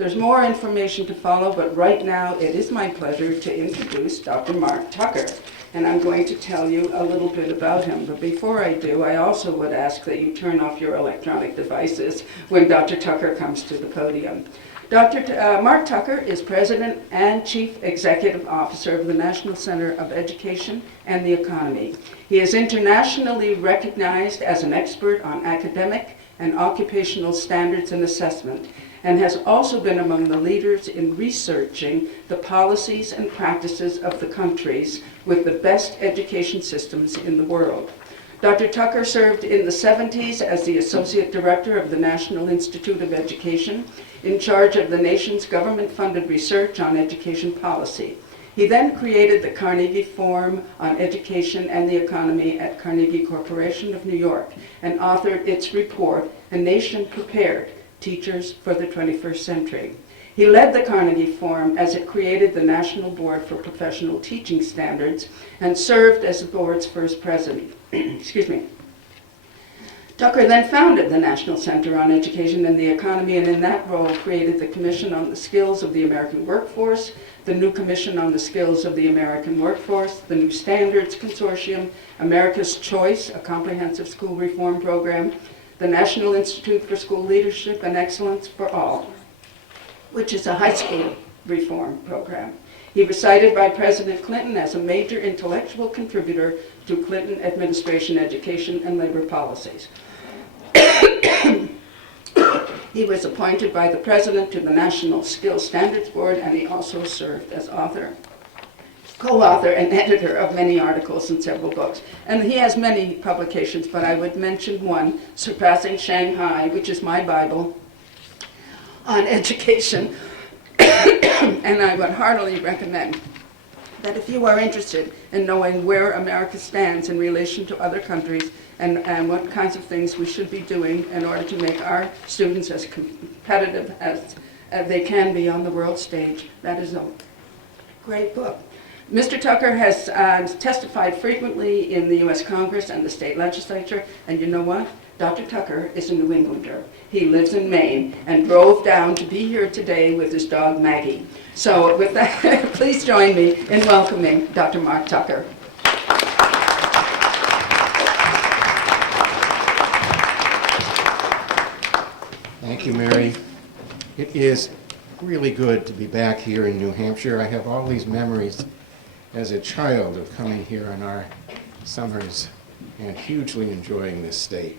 There's more information to follow, but right now it is my pleasure to introduce Dr. Marc Tucker. And I'm going to tell you a little bit about him. But before I do, I also would ask that you turn off your electronic devices when Dr. Tucker comes to the podium. Marc Tucker is President and Chief Executive Officer of the National Center of Education and the Economy. He is internationally recognized as an expert on academic and occupational standards and assessment, and has also been among the leaders in researching the policies and practices of the countries with the best education systems in the world. Dr. Tucker served in the 70s as the Associate Director of the National Institute of Education, in charge of the nation's government-funded research on education policy. He then created the Carnegie Forum on Education and the Economy at Carnegie Corporation of New York and authored its report, A Nation Prepared, Teachers for the 21st Century. He led the Carnegie Forum as it created the National Board for Professional Teaching Standards and served as the board's first president. Excuse me. Tucker then founded the National Center on Education and the Economy, and in that role created the Commission on the Skills of the American Workforce, the new Commission on the Skills of the American Workforce, the New Standards Consortium, America's Choice, a comprehensive school reform program, the National Institute for School Leadership and Excellence for All, which is a high school reform program. He was cited by President Clinton as a major intellectual contributor to Clinton administration education and labor policies. He was appointed by the President to the National Skills Standards Board, and he also served as co-author and editor of many articles and several books. And he has many publications, but I would mention one, Surpassing Shanghai, which is my Bible on education. And I would heartily recommend that if you are interested in knowing where America stands in relation to other countries and what kinds of things we should be doing in order to make our students as competitive as they can be on the world stage, that is a great book. Mr. Tucker has testified frequently in the U.S. Congress and the state legislature, and you know what? Dr. Tucker is a New Englander. He lives in Maine and drove down to be here today with his dog Maggie. So with that, please join me in welcoming Dr. Marc Tucker. Thank you, Mary. It is really good to be back here in New Hampshire. I have all these memories as a child of coming here on our summers and hugely enjoying this state.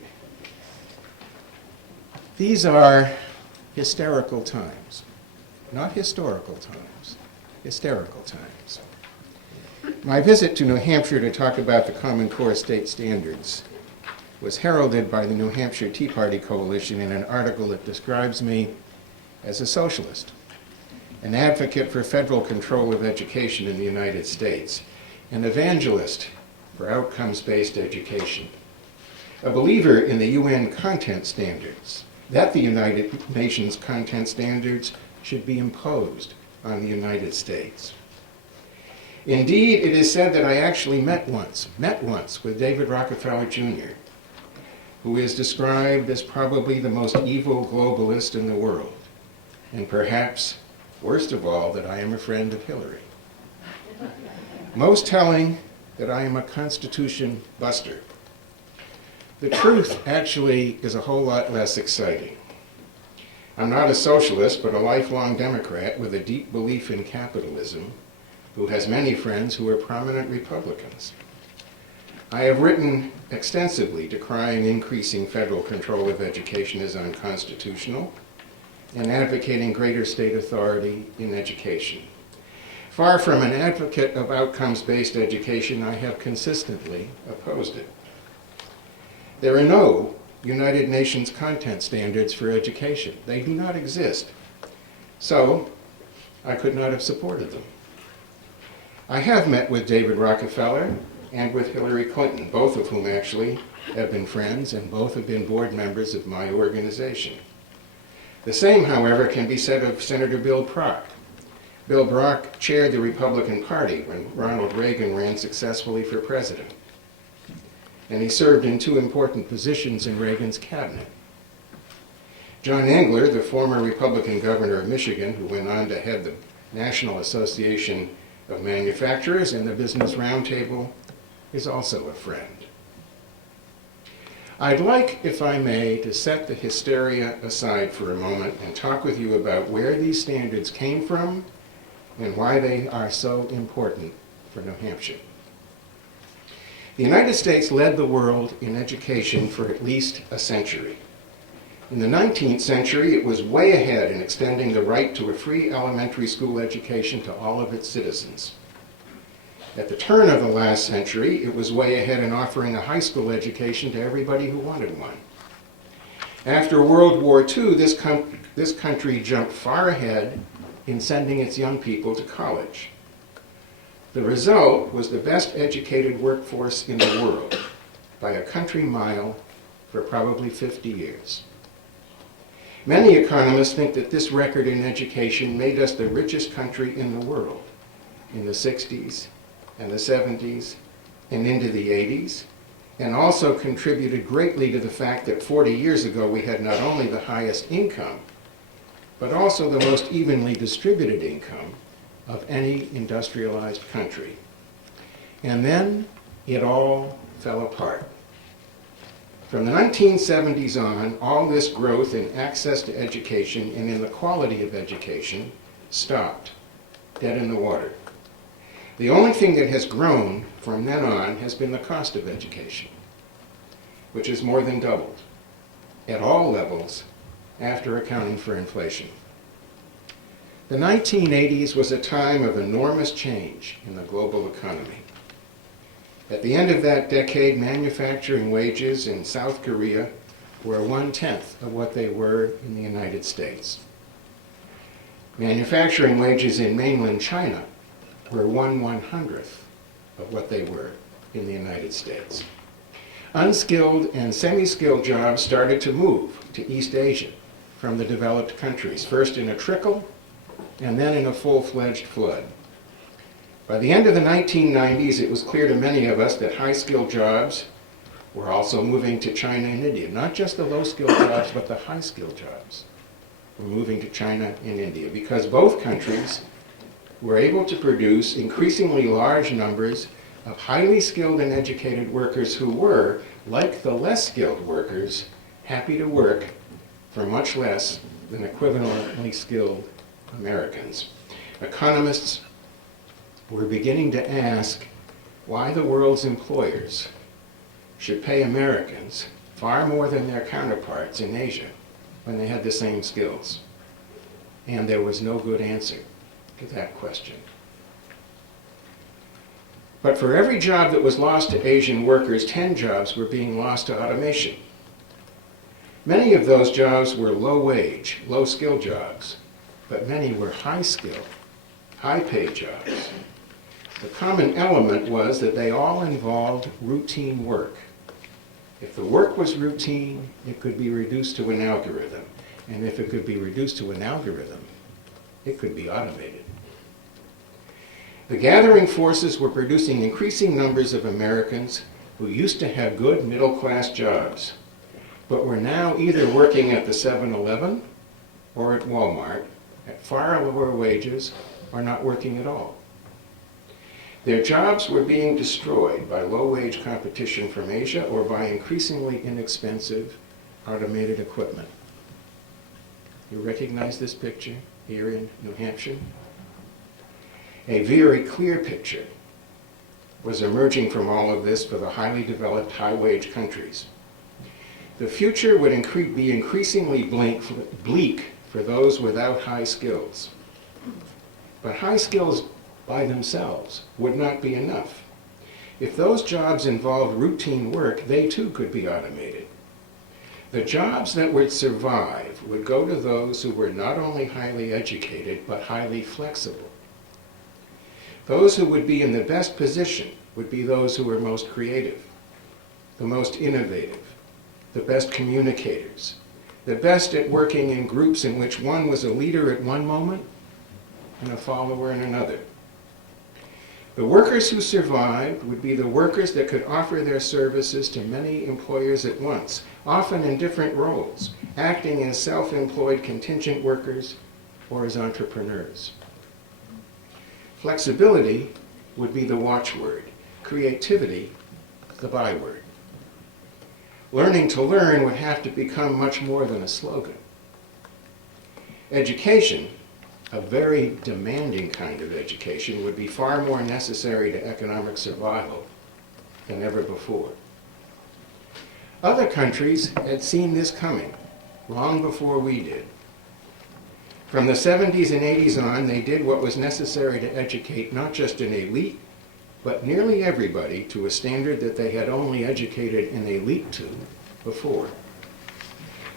These are hysterical times, not historical times, hysterical times. My visit to New Hampshire to talk about the Common Core state standards was heralded by the New Hampshire Tea Party Coalition in an article that describes me as a socialist, an advocate for federal control of education in the United States, an evangelist for outcomes-based education, a believer in the UN content standards, that the United Nations content standards should be imposed on the United States. Indeed, it is said that I actually met once with David Rockefeller Jr., who is described as probably the most evil globalist in the world, and perhaps, worst of all, that I am a friend of Hillary. Most telling, that I am a Constitution buster. The truth actually is a whole lot less exciting. I'm not a socialist, but a lifelong Democrat with a deep belief in capitalism, who has many friends who are prominent Republicans. I have written extensively decrying increasing federal control of education as unconstitutional and advocating greater state authority in education. Far from an advocate of outcomes-based education, I have consistently opposed it. There are no United Nations content standards for education. They do not exist. So, I could not have supported them. I have met with David Rockefeller and with Hillary Clinton, both of whom actually have been friends and both have been board members of my organization. The same, however, can be said of Senator Bill Brock. Bill Brock chaired the Republican Party when Ronald Reagan ran successfully for president. And he served in two important positions in Reagan's cabinet. John Engler, the former Republican governor of Michigan, who went on to head the National Association of Manufacturers and the Business Roundtable, is also a friend. I'd like, if I may, to set the hysteria aside for a moment and talk with you about where these standards came from and why they are so important for New Hampshire. The United States led the world in education for at least a century. In the 19th century, it was way ahead in extending the right to a free elementary school education to all of its citizens. At the turn of the last century, it was way ahead in offering a high school education to everybody who wanted one. After World War II, this country jumped far ahead in sending its young people to college. The result was the best educated workforce in the world by a country mile for probably 50 years. Many economists think that this record in education made us the richest country in the world in the 60s and the 70s and into the 80s, and also contributed greatly to the fact that 40 years ago we had not only the highest income, but also the most evenly distributed income of any industrialized country. And then it all fell apart. From the 1970s on, all this growth in access to education and in the quality of education stopped, dead in the water. The only thing that has grown from then on has been the cost of education, which has more than doubled at all levels after accounting for inflation. The 1980s was a time of enormous change in the global economy. At the end of that decade, manufacturing wages in South Korea were 1/10 of what they were in the United States. Manufacturing wages in mainland China were 1/100th of what they were in the United States. Unskilled and semi-skilled jobs started to move to East Asia from the developed countries, first in a trickle and then in a full-fledged flood. By the end of the 1990s, it was clear to many of us that high-skilled jobs were also moving to China and India. Not just the low-skilled jobs, but the high-skilled jobs were moving to China and India because both countries were able to produce increasingly large numbers of highly skilled and educated workers who were, like the less skilled workers, happy to work for much less than equivalently skilled Americans. Economists were beginning to ask why the world's employers should pay Americans far more than their counterparts in Asia when they had the same skills. And there was no good answer to that question. But for every job that was lost to Asian workers, 10 jobs were being lost to automation. Many of those jobs were low-wage, low-skill jobs, but many were high-skill, high-paid jobs. The common element was that they all involved routine work. If the work was routine, it could be reduced to an algorithm. And if it could be reduced to an algorithm, it could be automated. The gathering forces were producing increasing numbers of Americans who used to have good middle-class jobs, but were now either working at the 7-Eleven or at Walmart at far lower wages or not working at all. Their jobs were being destroyed by low-wage competition from Asia or by increasingly inexpensive automated equipment. You recognize this picture here in New Hampshire? A very clear picture was emerging from all of this for the highly developed, high-wage countries. The future would be increasingly bleak for those without high skills. But high skills by themselves would not be enough. If those jobs involved routine work, they too could be automated. The jobs that would survive would go to those who were not only highly educated, but highly flexible. Those who would be in the best position would be those who were most creative, the most innovative, the best communicators, the best at working in groups in which one was a leader at one moment and a follower in another. The workers who survived would be the workers that could offer their services to many employers at once, often in different roles, acting as self-employed contingent workers or as entrepreneurs. Flexibility would be the watchword, creativity the byword. Learning to learn would have to become much more than a slogan. Education, a very demanding kind of education, would be far more necessary to economic survival than ever before. Other countries had seen this coming long before we did. From the 70s and 80s on, they did what was necessary to educate not just an elite, but nearly everybody to a standard that they had only educated an elite to before.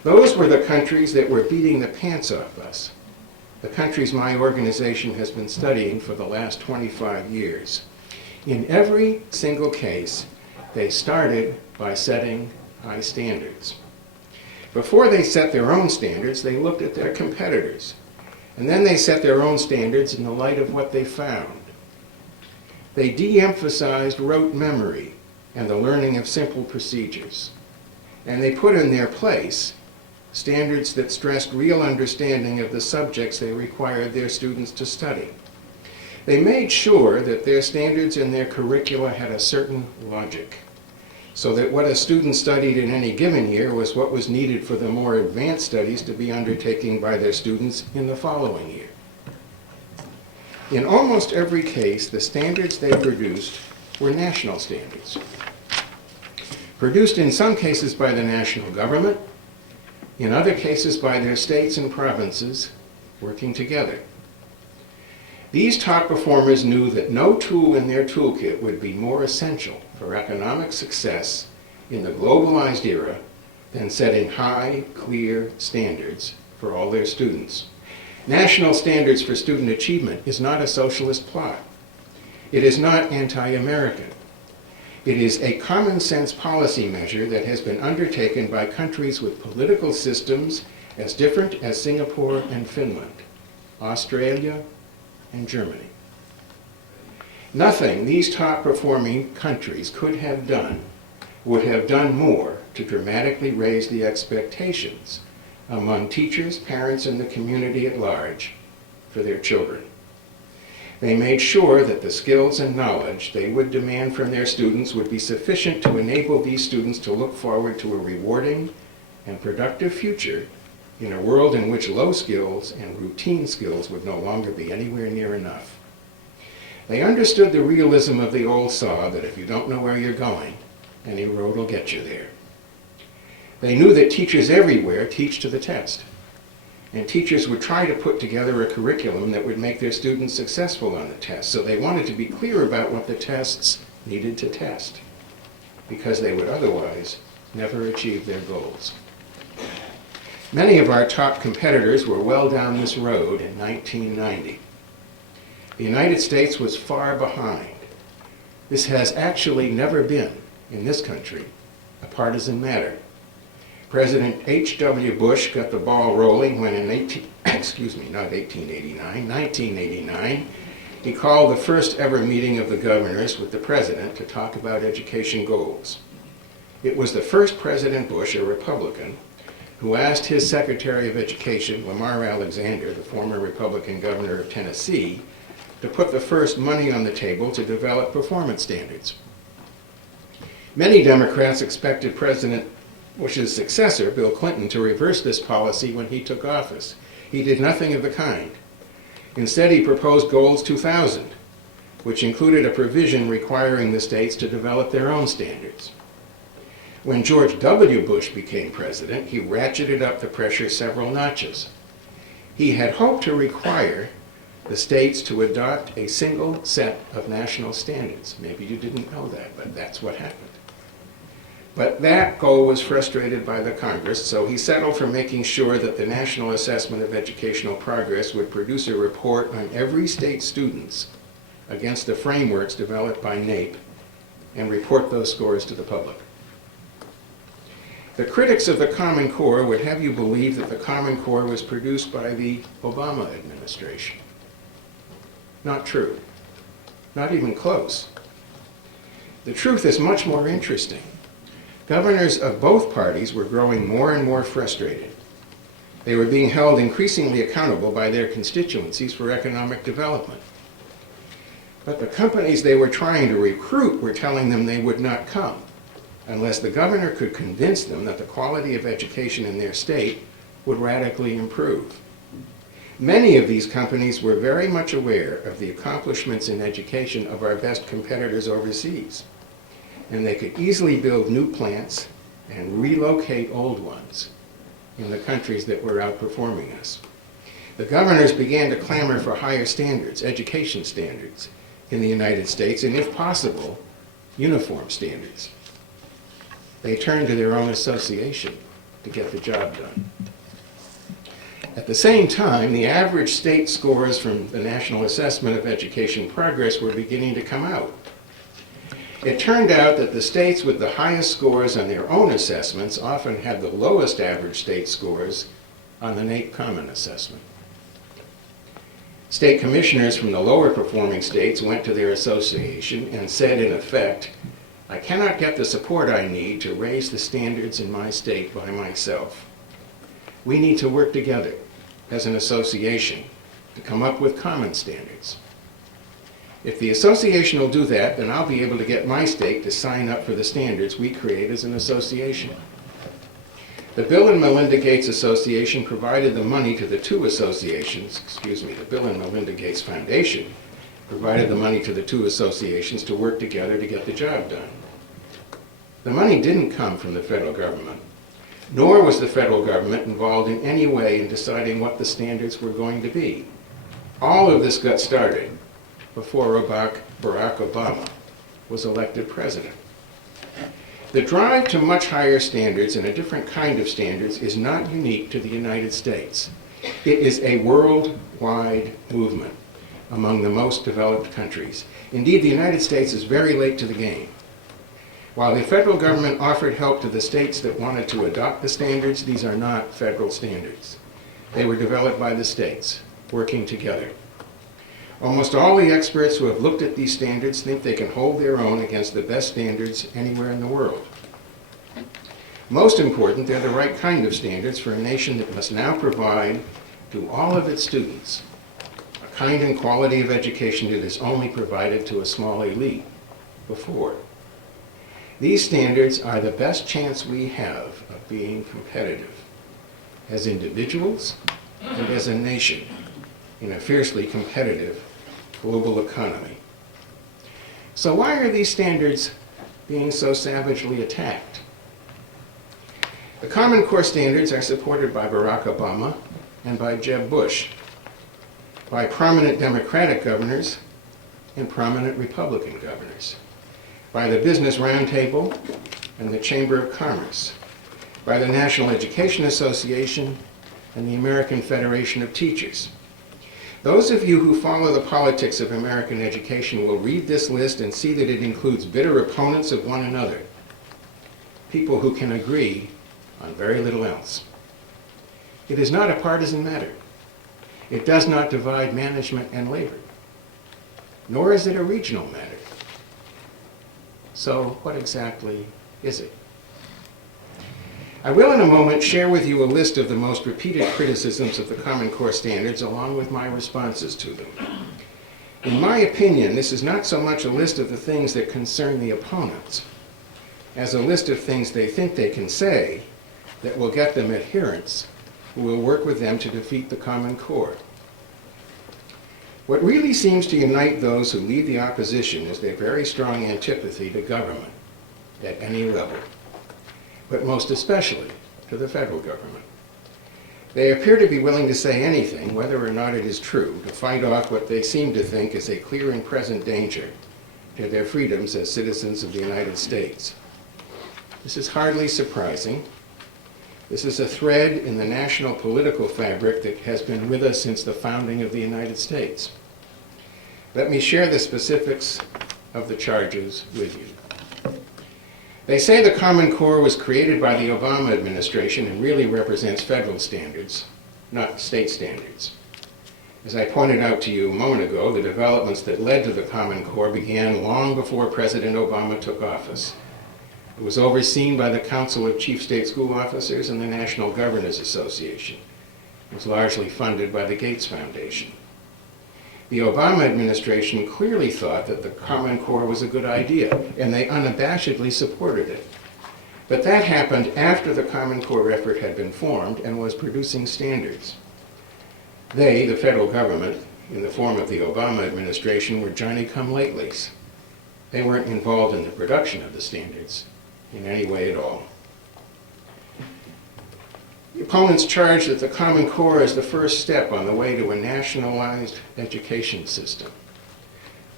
Those were the countries that were beating the pants off us, the countries my organization has been studying for the last 25 years. In every single case, they started by setting high standards. Before they set their own standards, they looked at their competitors, and then they set their own standards in the light of what they found. They de-emphasized rote memory and the learning of simple procedures. And they put in their place standards that stressed real understanding of the subjects they required their students to study. They made sure that their standards and their curricula had a certain logic, so that what a student studied in any given year was what was needed for the more advanced studies to be undertaken by their students in the following year. In almost every case, the standards they produced were national standards, produced in some cases by the national government, in other cases by their states and provinces working together. These top performers knew that no tool in their toolkit would be more essential for economic success in the globalized era than setting high, clear standards for all their students. National standards for student achievement is not a socialist plot. It is not anti-American. It is a common sense policy measure that has been undertaken by countries with political systems as different as Singapore and Finland, Australia and Germany. Nothing these top performing countries could have done would have done more to dramatically raise the expectations among teachers, parents, and the community at large for their children. They made sure that the skills and knowledge they would demand from their students would be sufficient to enable these students to look forward to a rewarding and productive future in a world in which low skills and routine skills would no longer be anywhere near enough. They understood the realism of the old saw that if you don't know where you're going, any road will get you there. They knew that teachers everywhere teach to the test, and teachers would try to put together a curriculum that would make their students successful on the test, so they wanted to be clear about what the tests needed to test, because they would otherwise never achieve their goals. Many of our top competitors were well down this road in 1990. The United States was far behind. This has actually never been, in this country, a partisan matter. President H.W. Bush got the ball rolling when in 1989, he called the first ever meeting of the governors with the president to talk about education goals. It was the first President Bush, a Republican, who asked his Secretary of Education, Lamar Alexander, the former Republican governor of Tennessee, to put the first money on the table to develop performance standards. Many Democrats expected President Bush's successor, Bill Clinton, to reverse this policy when he took office. He did nothing of the kind. Instead, he proposed Goals 2000, which included a provision requiring the states to develop their own standards. When George W. Bush became president, he ratcheted up the pressure several notches. He had hoped to require the states to adopt a single set of national standards. Maybe you didn't know that, but that's what happened. But that goal was frustrated by the Congress, so he settled for making sure that the National Assessment of Educational Progress would produce a report on every state's students against the frameworks developed by NAEP and report those scores to the public. The critics of the Common Core would have you believe that the Common Core was produced by the Obama administration. Not true. Not even close. The truth is much more interesting. Governors of both parties were growing more and more frustrated. They were being held increasingly accountable by their constituencies for economic development. But the companies they were trying to recruit were telling them they would not come unless the governor could convince them that the quality of education in their state would radically improve. Many of these companies were very much aware of the accomplishments in education of our best competitors overseas, and they could easily build new plants and relocate old ones in the countries that were outperforming us. The governors began to clamor for higher standards, education standards, in the United States, and if possible, uniform standards. They turned to their own association to get the job done. At the same time, the average state scores from the National Assessment of Education Progress were beginning to come out. It turned out that the states with the highest scores on their own assessments often had the lowest average state scores on the NAEP Common Assessment. State commissioners from the lower performing states went to their association and said, in effect, I cannot get the support I need to raise the standards in my state by myself. We need to work together as an association to come up with common standards. If the association will do that, then I'll be able to get my state to sign up for the standards we create as an association. The Bill and Melinda Gates Association provided the money to the two associations, the Bill and Melinda Gates Foundation provided the money to the two associations to work together to get the job done. The money didn't come from the federal government, nor was the federal government involved in any way in deciding what the standards were going to be. All of this got started before Barack Obama was elected president. The drive to much higher standards and a different kind of standards is not unique to the United States. It is a worldwide movement among the most developed countries. Indeed, the United States is very late to the game. While the federal government offered help to the states that wanted to adopt the standards, these are not federal standards. They were developed by the states, working together. Almost all the experts who have looked at these standards think they can hold their own against the best standards anywhere in the world. Most important, they're the right kind of standards for a nation that must now provide to all of its students a kind and quality of education that is only provided to a small elite before. These standards are the best chance we have of being competitive as individuals and as a nation in a fiercely competitive global economy. So why are these standards being so savagely attacked? The Common Core standards are supported by Barack Obama and by Jeb Bush, by prominent Democratic governors and prominent Republican governors, by the Business Roundtable and the Chamber of Commerce, by the National Education Association and the American Federation of Teachers. Those of you who follow the politics of American education will read this list and see that it includes bitter opponents of one another, people who can agree on very little else. It is not a partisan matter. It does not divide management and labor, nor is it a regional matter. So what exactly is it? I will in a moment share with you a list of the most repeated criticisms of the Common Core standards along with my responses to them. In my opinion, this is not so much a list of the things that concern the opponents as a list of things they think they can say that will get them adherents who will work with them to defeat the Common Core. What really seems to unite those who lead the opposition is their very strong antipathy to government at any level, but most especially to the federal government. They appear to be willing to say anything, whether or not it is true, to fight off what they seem to think is a clear and present danger to their freedoms as citizens of the United States. This is hardly surprising. This is a thread in the national political fabric that has been with us since the founding of the United States. Let me share the specifics of the charges with you. They say the Common Core was created by the Obama administration and really represents federal standards, not state standards. As I pointed out to you a moment ago, the developments that led to the Common Core began long before President Obama took office. It was overseen by the Council of Chief State School Officers and the National Governors Association. It was largely funded by the Gates Foundation. The Obama administration clearly thought that the Common Core was a good idea, and they unabashedly supported it. But that happened after the Common Core effort had been formed and was producing standards. They, the federal government, in the form of the Obama administration, were Johnny-come-latelys. They weren't involved in the production of the standards in any way at all. The opponents charge that the Common Core is the first step on the way to a nationalized education system.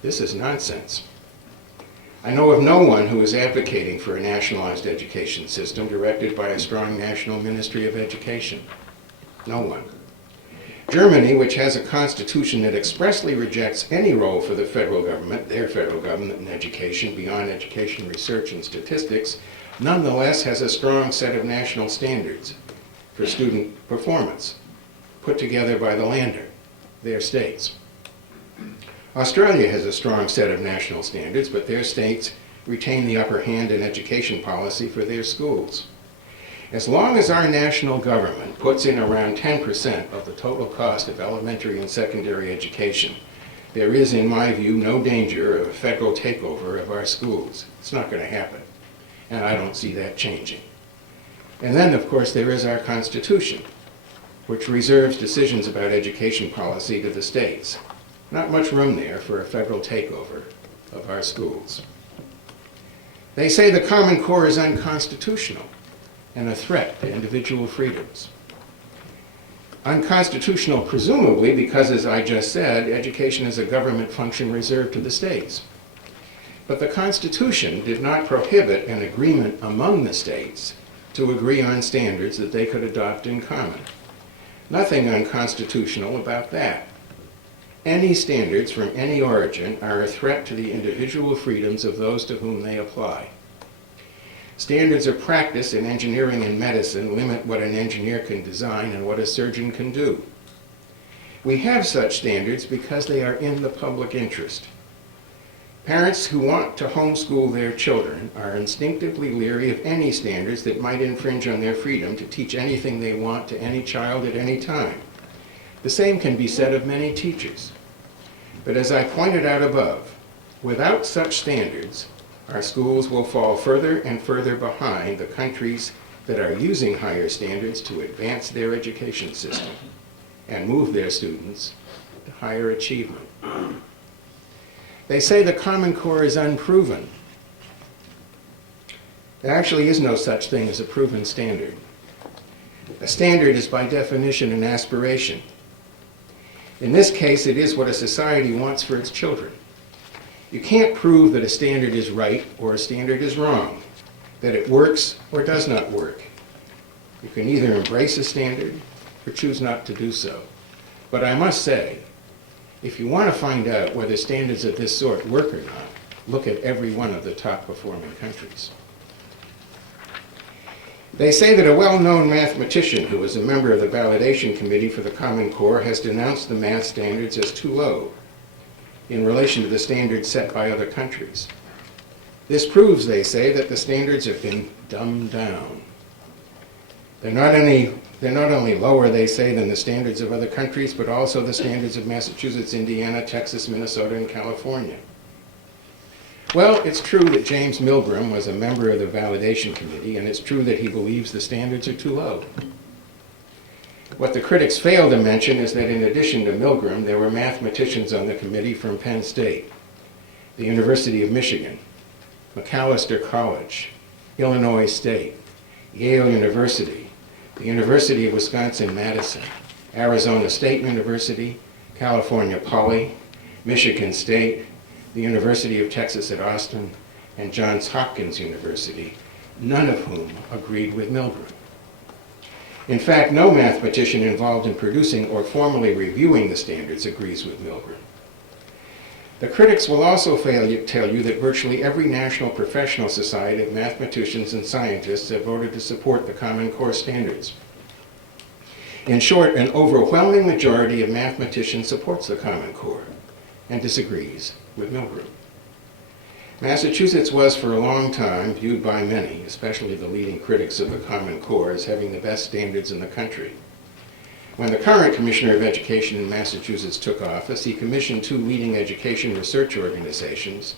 This is nonsense. I know of no one who is advocating for a nationalized education system directed by a strong national ministry of education. No one. Germany, which has a constitution that expressly rejects any role for the federal government, their federal government in education beyond education research and statistics, nonetheless has a strong set of national standards for student performance, put together by the Länder, their states. Australia has a strong set of national standards, but their states retain the upper hand in education policy for their schools. As long as our national government puts in around 10% of the total cost of elementary and secondary education, there is, in my view, no danger of a federal takeover of our schools. It's not going to happen, and I don't see that changing. And then, of course, there is our Constitution, which reserves decisions about education policy to the states. Not much room there for a federal takeover of our schools. They say the Common Core is unconstitutional and a threat to individual freedoms. Unconstitutional, presumably, because, as I just said, education is a government function reserved to the states. But the Constitution did not prohibit an agreement among the states to agree on standards that they could adopt in common. Nothing unconstitutional about that. Any standards from any origin are a threat to the individual freedoms of those to whom they apply. Standards of practice in engineering and medicine limit what an engineer can design and what a surgeon can do. We have such standards because they are in the public interest. Parents who want to homeschool their children are instinctively leery of any standards that might infringe on their freedom to teach anything they want to any child at any time. The same can be said of many teachers. But as I pointed out above, without such standards, our schools will fall further and further behind the countries that are using higher standards to advance their education system and move their students to higher achievement. They say the Common Core is unproven. There actually is no such thing as a proven standard. A standard is by definition an aspiration. In this case, it is what a society wants for its children. You can't prove that a standard is right or a standard is wrong, that it works or does not work. You can either embrace a standard or choose not to do so. But I must say, if you want to find out whether standards of this sort work or not, look at every one of the top performing countries. They say that a well-known mathematician who was a member of the validation committee for the Common Core has denounced the math standards as too low in relation to the standards set by other countries. This proves, they say, that the standards have been dumbed down. They're not only lower, they say, than the standards of other countries, but also the standards of Massachusetts, Indiana, Texas, Minnesota, and California. Well, it's true that James Milgram was a member of the validation committee, and it's true that he believes the standards are too low. What the critics fail to mention is that in addition to Milgram, there were mathematicians on the committee from Penn State, the University of Michigan, Macalester College, Illinois State, Yale University, the University of Wisconsin-Madison, Arizona State University, California Poly, Michigan State, the University of Texas at Austin, and Johns Hopkins University, none of whom agreed with Milgram. In fact, no mathematician involved in producing or formally reviewing the standards agrees with Milgram. The critics will also fail to tell you that virtually every national professional society of mathematicians and scientists have voted to support the Common Core standards. In short, an overwhelming majority of mathematicians supports the Common Core and disagrees with Milgram. Massachusetts was for a long time viewed by many, especially the leading critics of the Common Core, as having the best standards in the country. When the current Commissioner of Education in Massachusetts took office, he commissioned 2 leading education research organizations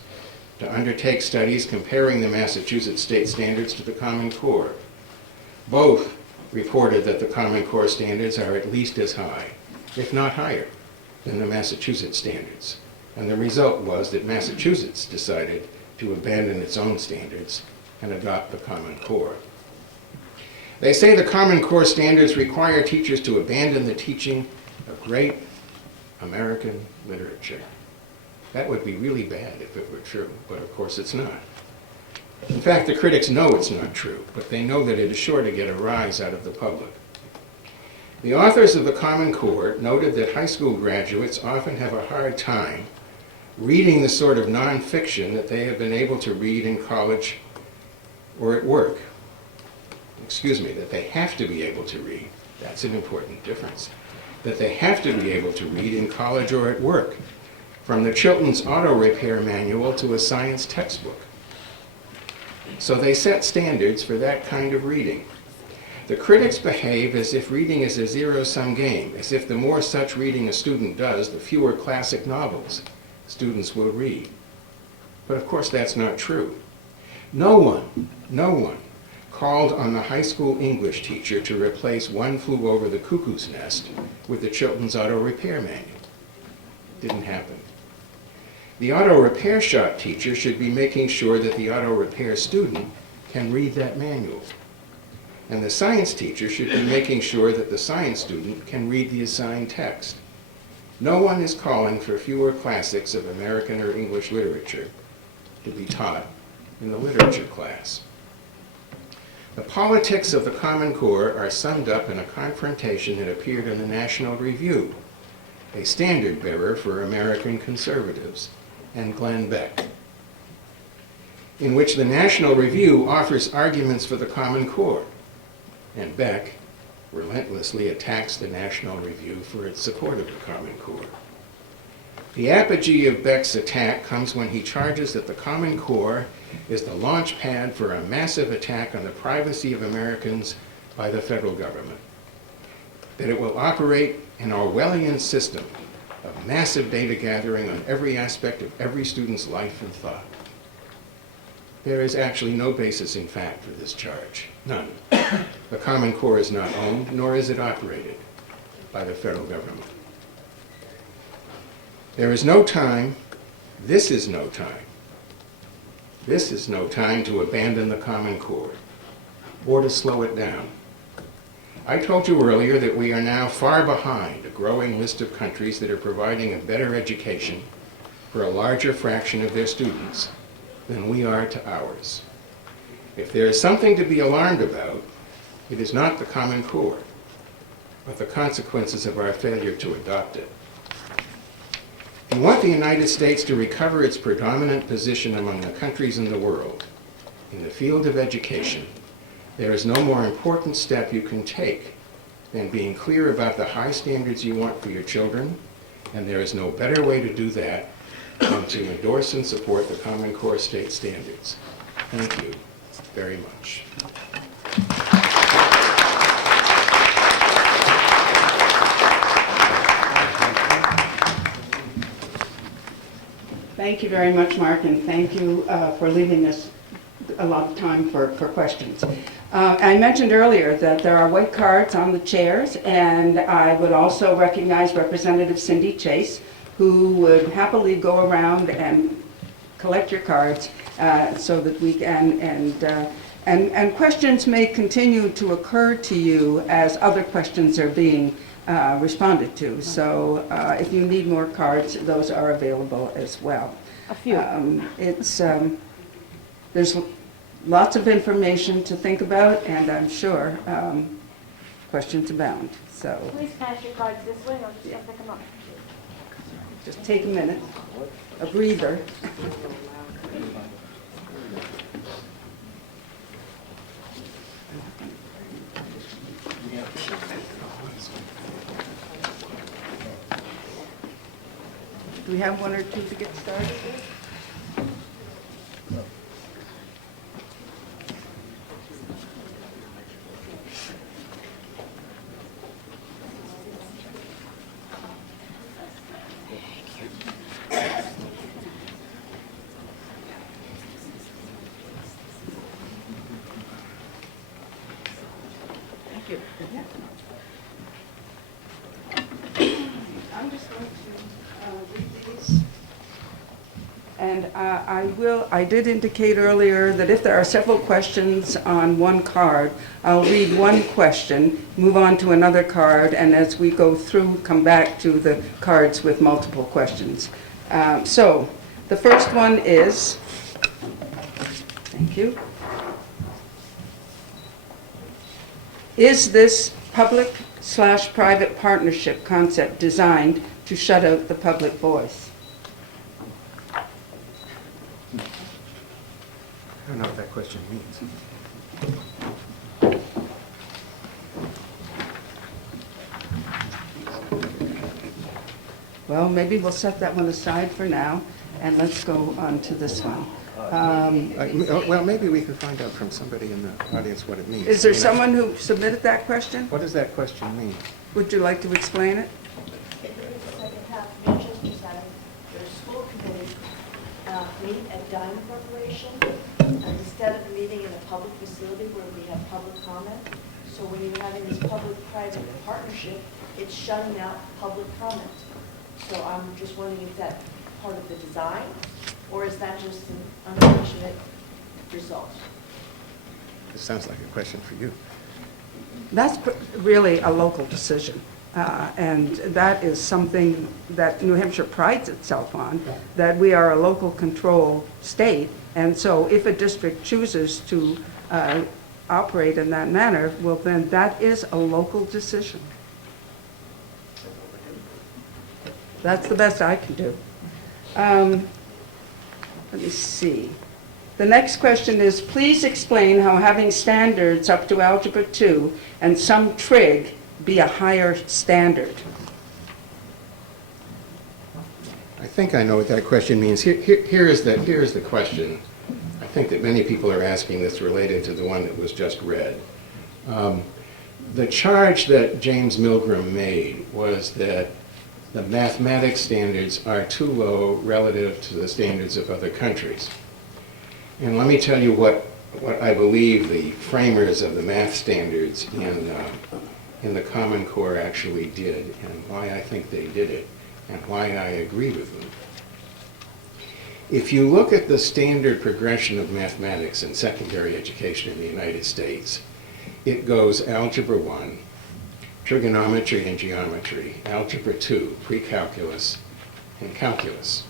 to undertake studies comparing the Massachusetts state standards to the Common Core. Both reported that the Common Core standards are at least as high, if not higher, than the Massachusetts standards. And the result was that Massachusetts decided to abandon its own standards and adopt the Common Core. They say the Common Core standards require teachers to abandon the teaching of great American literature. That would be really bad if it were true, but of course it's not. In fact, the critics know it's not true, but they know that it is sure to get a rise out of the public. The authors of the Common Core noted that high school graduates often have a hard time reading the sort of nonfiction that they have been able to read in college or at work. That they have to be able to read. That's an important difference. That they have to be able to read in college or at work, from the Chilton's auto repair manual to a science textbook. So they set standards for that kind of reading. The critics behave as if reading is a zero-sum game, as if the more such reading a student does, the fewer classic novels students will read. But of course that's not true. No one called on the high school English teacher to replace One Flew Over the Cuckoo's Nest with the Chilton's auto repair manual. Didn't happen. The auto repair shop teacher should be making sure that the auto repair student can read that manual. And the science teacher should be making sure that the science student can read the assigned text. No one is calling for fewer classics of American or English literature to be taught in the literature class. The politics of the Common Core are summed up in a confrontation that appeared in the National Review, a standard bearer for American conservatives, and Glenn Beck, in which the National Review offers arguments for the Common Core, and Beck relentlessly attacks the National Review for its support of the Common Core. The apogee of Beck's attack comes when he charges that the Common Core is the launch pad for a massive attack on the privacy of Americans by the federal government, that it will operate an Orwellian system of massive data gathering on every aspect of every student's life and thought. There is actually no basis in fact for this charge, none. The Common Core is not owned, nor is it operated by the federal government. There is no time, this is no time to abandon the Common Core or to slow it down. I told you earlier that we are now far behind a growing list of countries that are providing a better education for a larger fraction of their students than we are to ours. If there is something to be alarmed about, it is not the Common Core, but the consequences of our failure to adopt it. If you want the United States to recover its predominant position among the countries in the world in the field of education, there is no more important step you can take than being clear about the high standards you want for your children, and there is no better way to do that than to endorse and support the Common Core state standards. Thank you very much. Thank you very much, Mark, and thank you for leaving us a lot of time for questions. I mentioned earlier that there are white cards on the chairs, and I would also recognize Representative Cindy Chase, who would happily go around and collect your cards so that we can, and questions may continue to occur to you as other questions are being responded to. So if you need more cards, those are available as well. A few. There's lots of information to think about, and I'm sure questions abound. So Please pass your cards this way, and I'll just pick them up. just take a minute, a breather. Do we have one or two to get started with? Thank you. I'm just going to read these. And I did indicate earlier that if there are several questions on one card, I'll read one question, move on to another card, and as we go through, come back to the cards with multiple questions. So, the first one is, thank you. Is this public/private partnership concept designed to shut out the public voice? I don't know what that question means. Well, maybe we'll set that one aside for now, and let's go on to this one. Well, maybe we can find out from somebody in the audience what it means. Is there someone who submitted that question? What does that question mean? Would you like to explain it? It is the second half, Mitchell's decided their school committee meet at Diamond Corporation, and instead of meeting in a public facility where we have public comment. So when you're having this public-private partnership, it's shutting out public comment. So I'm just wondering if that's part of the design, or is that just an unfortunate result? This sounds like a question for you. That's really a local decision. And that is something that New Hampshire prides itself on, that we are a local control state. And so if a district chooses to operate in that manner, well, then that is a local decision. That's the best I can do. Let me see. The next question is, please explain how having standards up to Algebra 2 and some trig be a higher standard. I think I know what that question means. Here is the question. I think that many people are asking this related to the one that was just read. The charge that James Milgram made was that the mathematics standards are too low relative to the standards of other countries. And let me tell you what I believe the framers of the math standards in the Common Core actually did, and why I think they did it, and why I agree with them. If you look at the standard progression of mathematics in secondary education in the United States, it goes Algebra 1, trigonometry and geometry, Algebra 2, pre-calculus, and calculus.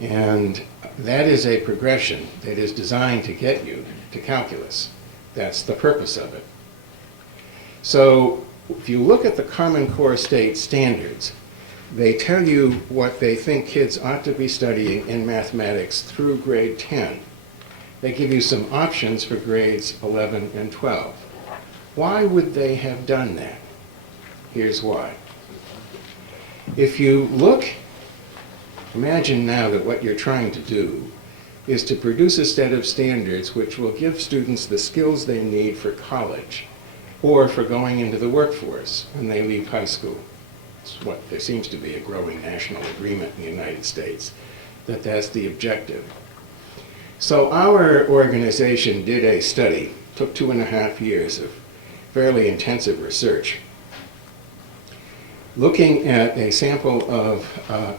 And that is a progression that is designed to get you to calculus. That's the purpose of it. So if you look at the Common Core state standards, they tell you what they think kids ought to be studying in mathematics through grade 10. They give you some options for grades 11 and 12. Why would they have done that? Here's why. If you look, imagine now that what you're trying to do is to produce a set of standards which will give students the skills they need for college or for going into the workforce when they leave high school. It's what there seems to be a growing national agreement in the United States that that's the objective. So our organization did a study, took 2.5 years of fairly intensive research, looking at a sample of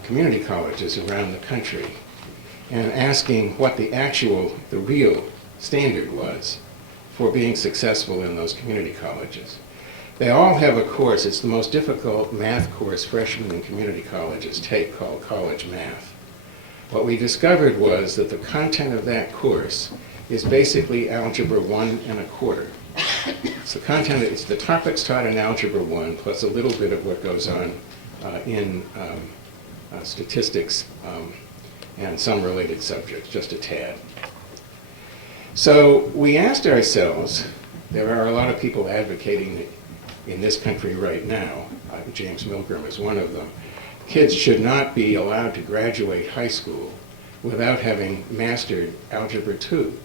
community colleges around the country and asking what the real standard was for being successful in those community colleges. They all have a course, it's the most difficult math course freshmen in community colleges take, called college math. What we discovered was that the content of that course is basically Algebra 1.25. It's the content, it's the topics taught in Algebra 1 plus a little bit of what goes on in statistics and some related subjects, just a tad. So we asked ourselves, there are a lot of people advocating in this country right now, James Milgram is one of them, kids should not be allowed to graduate high school without having mastered Algebra 2.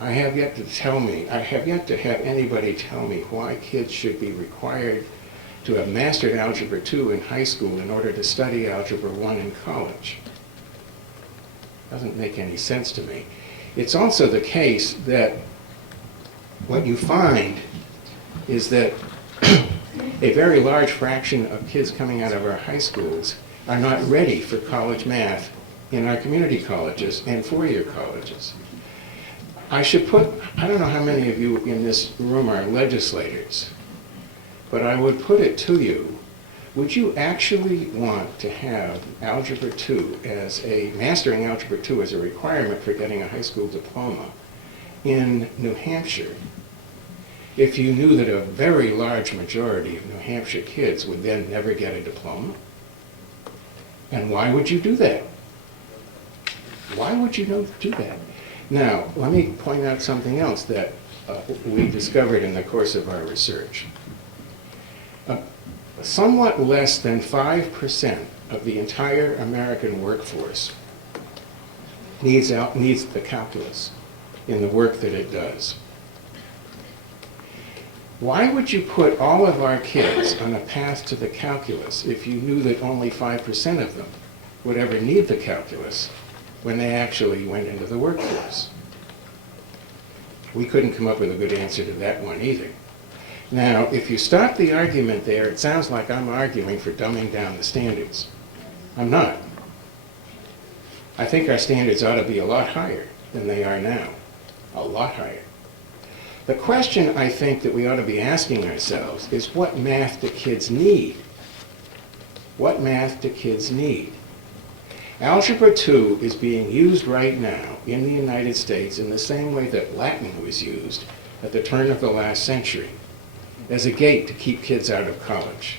I have yet to have anybody tell me why kids should be required to have mastered Algebra 2 in high school in order to study Algebra 1 in college. Doesn't make any sense to me. It's also the case that what you find is that a very large fraction of kids coming out of our high schools are not ready for college math in our community colleges and four-year colleges. I don't know how many of you in this room are legislators, but I would put it to you, would you actually want to have Algebra 2 mastering Algebra 2 as a requirement for getting a high school diploma in New Hampshire if you knew that a very large majority of New Hampshire kids would then never get a diploma? And why would you do that? Why would you do that? Now, let me point out something else that we discovered in the course of our research. Somewhat less than 5% of the entire American workforce needs the calculus in the work that it does. Why would you put all of our kids on a path to the calculus if you knew that only 5% of them would ever need the calculus when they actually went into the workforce? We couldn't come up with a good answer to that one either. Now, if you stop the argument there, it sounds like I'm arguing for dumbing down the standards. I'm not. I think our standards ought to be a lot higher than they are now. A lot higher. The question I think that we ought to be asking ourselves is, what math do kids need? What math do kids need? Algebra 2 is being used right now in the United States in the same way that Latin was used at the turn of the last century, as a gate to keep kids out of college.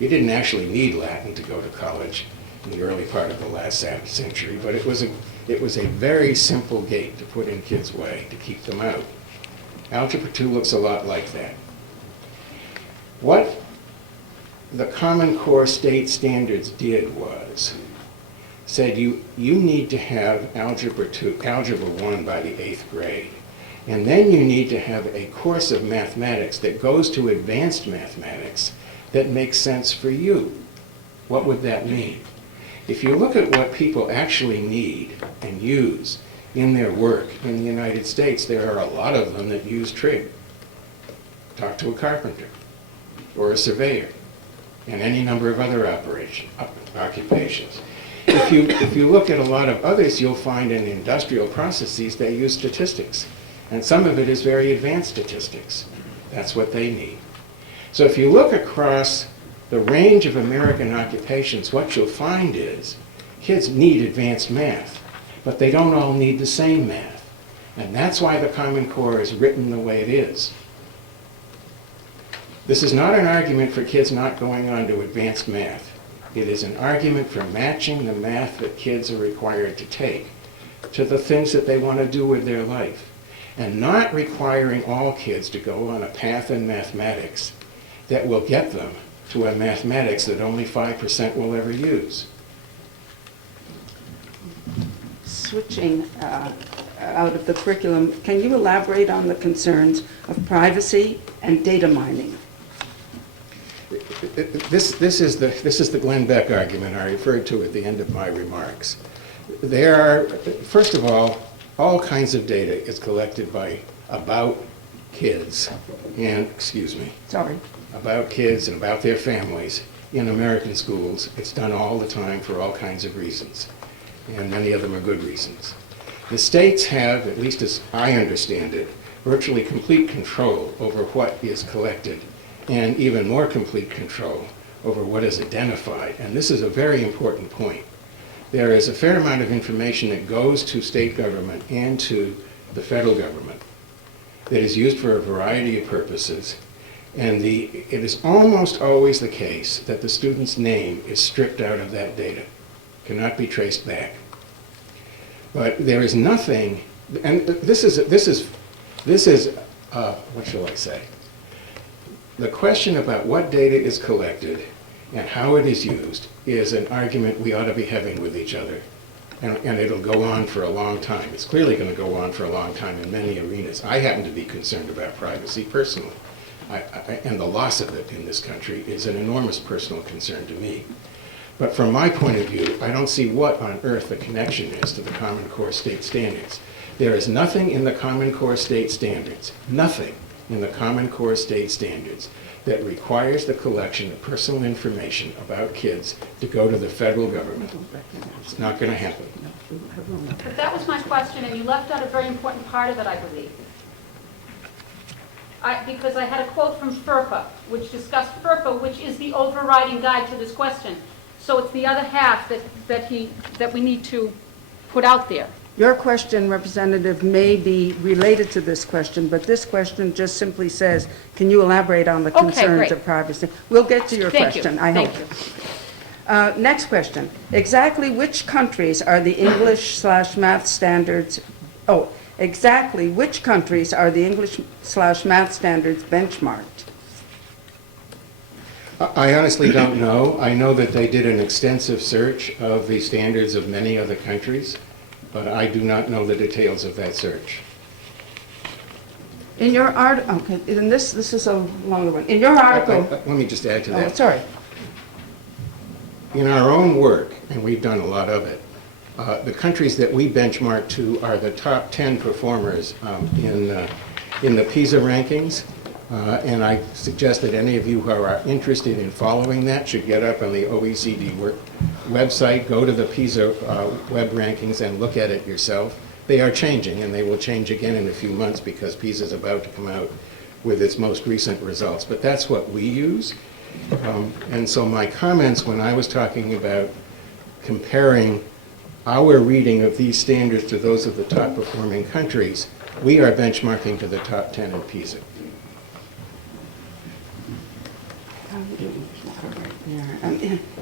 You didn't actually need Latin to go to college in the early part of the last century, but it was a very simple gate to put in kids' way to keep them out. Algebra 2 looks a lot like that. What the Common Core state standards did was said you need to have Algebra 1 by the 8th grade. And then you need to have a course of mathematics that goes to advanced mathematics that makes sense for you. What would that mean? If you look at what people actually need and use in their work in the United States, there are a lot of them that use trig. Talk to a carpenter or a surveyor and any number of other occupations. If you look at a lot of others, you'll find in industrial processes they use statistics. And some of it is very advanced statistics. That's what they need. So if you look across the range of American occupations, what you'll find is kids need advanced math, but they don't all need the same math. And that's why the Common Core is written the way it is. This is not an argument for kids not going on to advanced math. It is an argument for matching the math that kids are required to take to the things that they want to do with their life, and not requiring all kids to go on a path in mathematics that will get them to a mathematics that only 5% will ever use. Switching out of the curriculum, can you elaborate on the concerns of privacy and data mining? This is the Glenn Beck argument I referred to at the end of my remarks. There are, first of all kinds of data is collected about kids and, about kids and about their families in American schools. It's done all the time for all kinds of reasons, and many of them are good reasons. The states have, at least as I understand it, virtually complete control over what is collected, and even more complete control over what is identified. And this is a very important point. There is a fair amount of information that goes to state government and to the federal government that is used for a variety of purposes. And it is almost always the case that the student's name is stripped out of that data, cannot be traced back. But there is nothing, and this is what shall I say? The question about what data is collected and how it is used is an argument we ought to be having with each other. And it'll go on for a long time. It's clearly going to go on for a long time in many arenas. I happen to be concerned about privacy personally. And the loss of it in this country is an enormous personal concern to me. But from my point of view, I don't see what on earth the connection is to the Common Core state standards. There is nothing in the Common Core state standards, nothing in the Common Core state standards that requires the collection of personal information about kids to go to the federal government. It's not going to happen. But that was my question, and you left out a very important part of it, I believe. Because I had a quote from FERPA, which discussed FERPA, which is the overriding guide to this question. So it's the other half that we need to put out there. Your question, Representative, may be related to this question, but this question just simply says, can you elaborate on the Okay, concerns great. of privacy? We'll get to your Thank you. question, I hope. Thank you. Next question. Exactly which countries are the English/math standards, exactly which countries are the English/math standards benchmarked? I honestly don't know. I know that they did an extensive search of the standards of many other countries, but I do not know the details of that search. In your okay, and this is a longer one. In your article, Let me just add to that. sorry. In our own work, and we've done a lot of it, the countries that we benchmark to are the top 10 performers in the PISA rankings. And I suggest that any of you who are interested in following that should get up on the OECD website, go to the PISA web rankings and look at it yourself. They are changing, and they will change again in a few months because PISA is about to come out with its most recent results. But that's what we use. And so my comments when I was talking about comparing our reading of these standards to those of the top performing countries, we are benchmarking to the top 10 in PISA.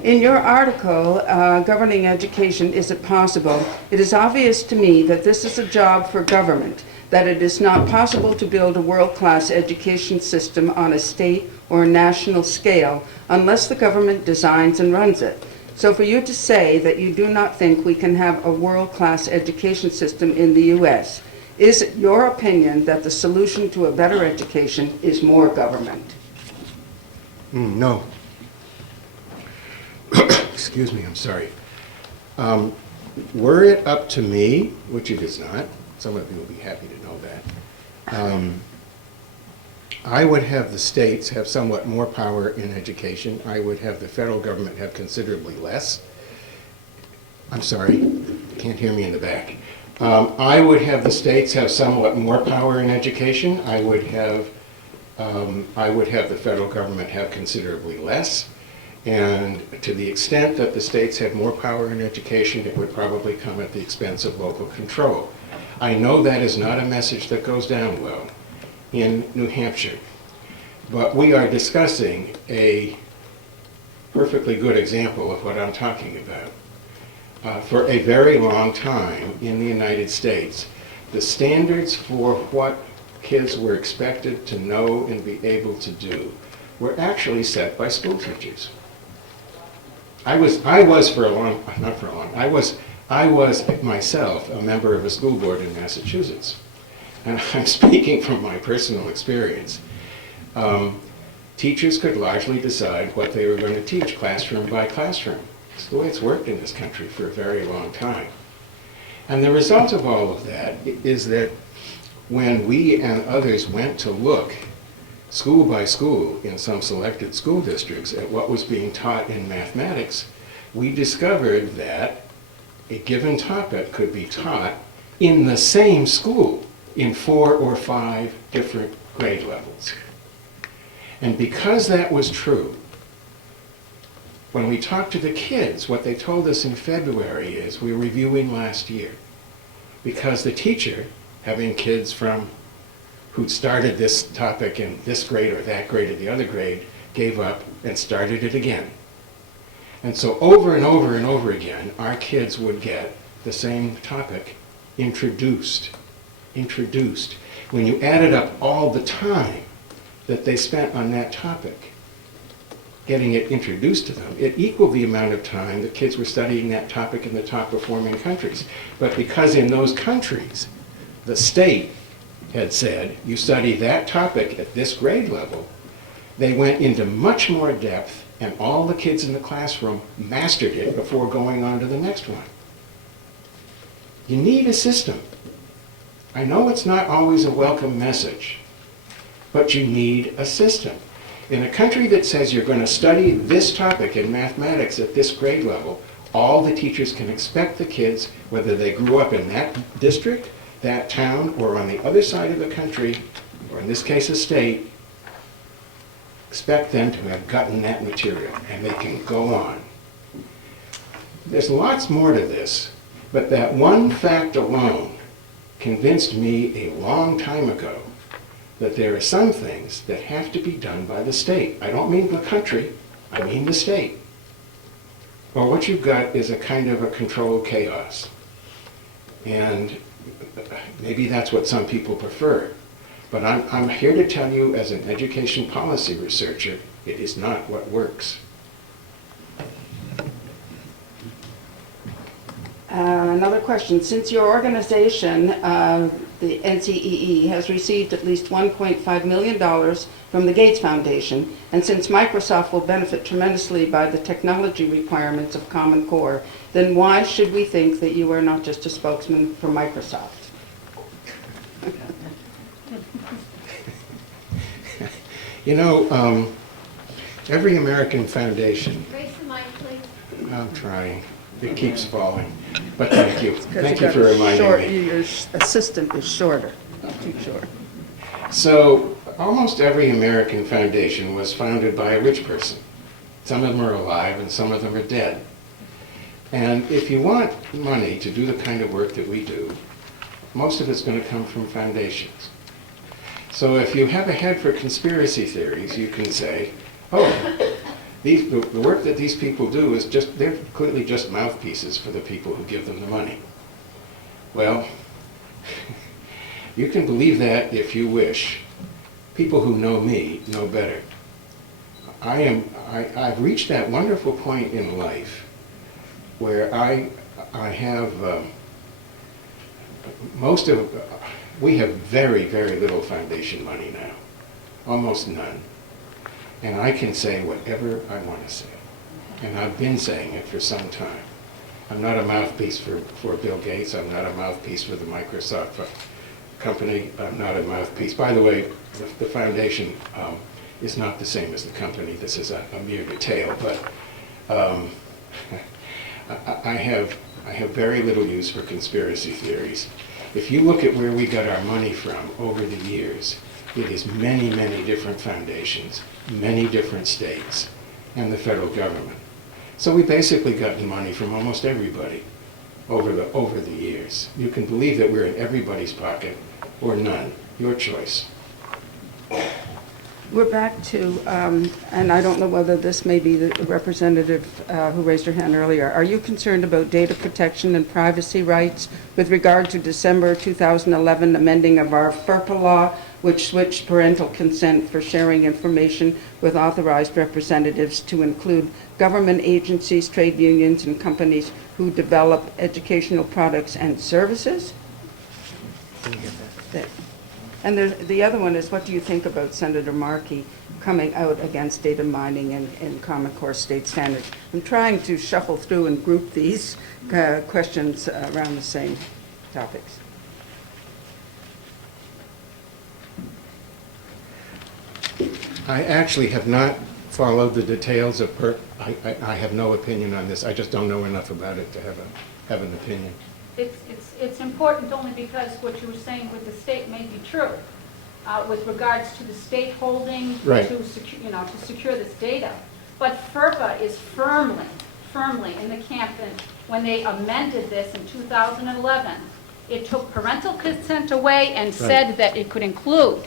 In your article, Governing Education, Is It Possible? It is obvious to me that this is a job for government, that it is not possible to build a world-class education system on a state or national scale unless the government designs and runs it. So for you to say that you do not think we can have a world-class education system in the U.S., is it your opinion that the solution to a better education is more government? No. Excuse me, I'm sorry. Were it up to me, which it is not, some of you will be happy to know that, I would have the states have somewhat more power in education. I would have the federal government have considerably less. I'm sorry, you can't hear me in the back. I would have the states have somewhat more power in education. I would have the federal government have considerably less. And to the extent that the states had more power in education, it would probably come at the expense of local control. I know that is not a message that goes down well in New Hampshire, but we are discussing a perfectly good example of what I'm talking about. For a very long time in the United States, the standards for what kids were expected to know and be able to do were actually set by school teachers. I was myself a member of a school board in Massachusetts, and I'm speaking from my personal experience. Teachers could largely decide what they were going to teach classroom by classroom. It's the way it's worked in this country for a very long time. And the result of all of that is that when we and others went to look school by school in some selected school districts at what was being taught in mathematics, we discovered that a given topic could be taught in the same school in 4 or 5 different grade levels. And because that was true, when we talked to the kids, what they told us in February is we're reviewing last year. Because the teacher, having kids from who'd started this topic in this grade or that grade or the other grade, gave up and started it again. And so over and over and over again, our kids would get the same topic introduced. When you added up all the time that they spent on that topic, getting it introduced to them, it equaled the amount of time that kids were studying that topic in the top performing countries. But because in those countries, the state had said, you study that topic at this grade level, they went into much more depth, and all the kids in the classroom mastered it before going on to the next one. You need a system. I know it's not always a welcome message, but you need a system. In a country that says you're going to study this topic in mathematics at this grade level, all the teachers can expect the kids, whether they grew up in that district, that town, or on the other side of the country, or in this case a state, expect them to have gotten that material, and they can go on. There's lots more to this, but that one fact alone convinced me a long time ago that there are some things that have to be done by the state. I don't mean the country, I mean the state. Or what you've got is a kind of a controlled chaos. And maybe that's what some people prefer. But I'm here to tell you, as an education policy researcher, it is not what works. Another question. Since your organization, the NCEE, has received at least $1.5 million from the Gates Foundation, and since Microsoft will benefit tremendously by the technology requirements of Common Core, then why should we think that you are not just a spokesman for Microsoft? You know, every American foundation, Raise the mic, please. I'm trying, it keeps falling, but thank you. 'Cause Thank you you for got reminding me. Your assistant is shorter, not too short. So, almost every American foundation was founded by a rich person. Some of them are alive and some of them are dead. And if you want money to do the kind of work that we do, most of it's going to come from foundations. So if you have a head for conspiracy theories, you can say, oh, the work that these people do is just, they're clearly just mouthpieces for the people who give them the money. Well, you can believe that if you wish. People who know me know better. I've reached that wonderful point in life where I have we have very, very little foundation money now, almost none. And I can say whatever I want to say. And I've been saying it for some time. I'm not a mouthpiece for Bill Gates. I'm not a mouthpiece for the Microsoft company. I'm not a mouthpiece. By the way, the foundation is not the same as the company. This is a mere detail, but I have very little use for conspiracy theories. If you look at where we got our money from over the years, it is many, many different foundations, many different states, and the federal government. So we basically gotten money from almost everybody over the years. You can believe that we're in everybody's pocket, or none. Your choice. We're back to, and I don't know whether this may be the representative who raised her hand earlier. Are you concerned about data protection and privacy rights with regard to December 2011 amending of our FERPA law, which switched parental consent for sharing information with authorized representatives to include government agencies, trade unions, and companies who develop educational products and services? And the other one is, what do you think about Senator Markey coming out against data mining and Common Core state standards? I'm trying to shuffle through and group these questions around the same topics. I actually have not followed the details of PERC. I have no opinion on this. I just don't know enough about it to have an opinion. It's important only because what you were saying with the state may be true, with regards to the state holding Right. to secure this data. But FERPA is firmly in the camp that when they amended this in 2011, it took parental consent away and said that it could include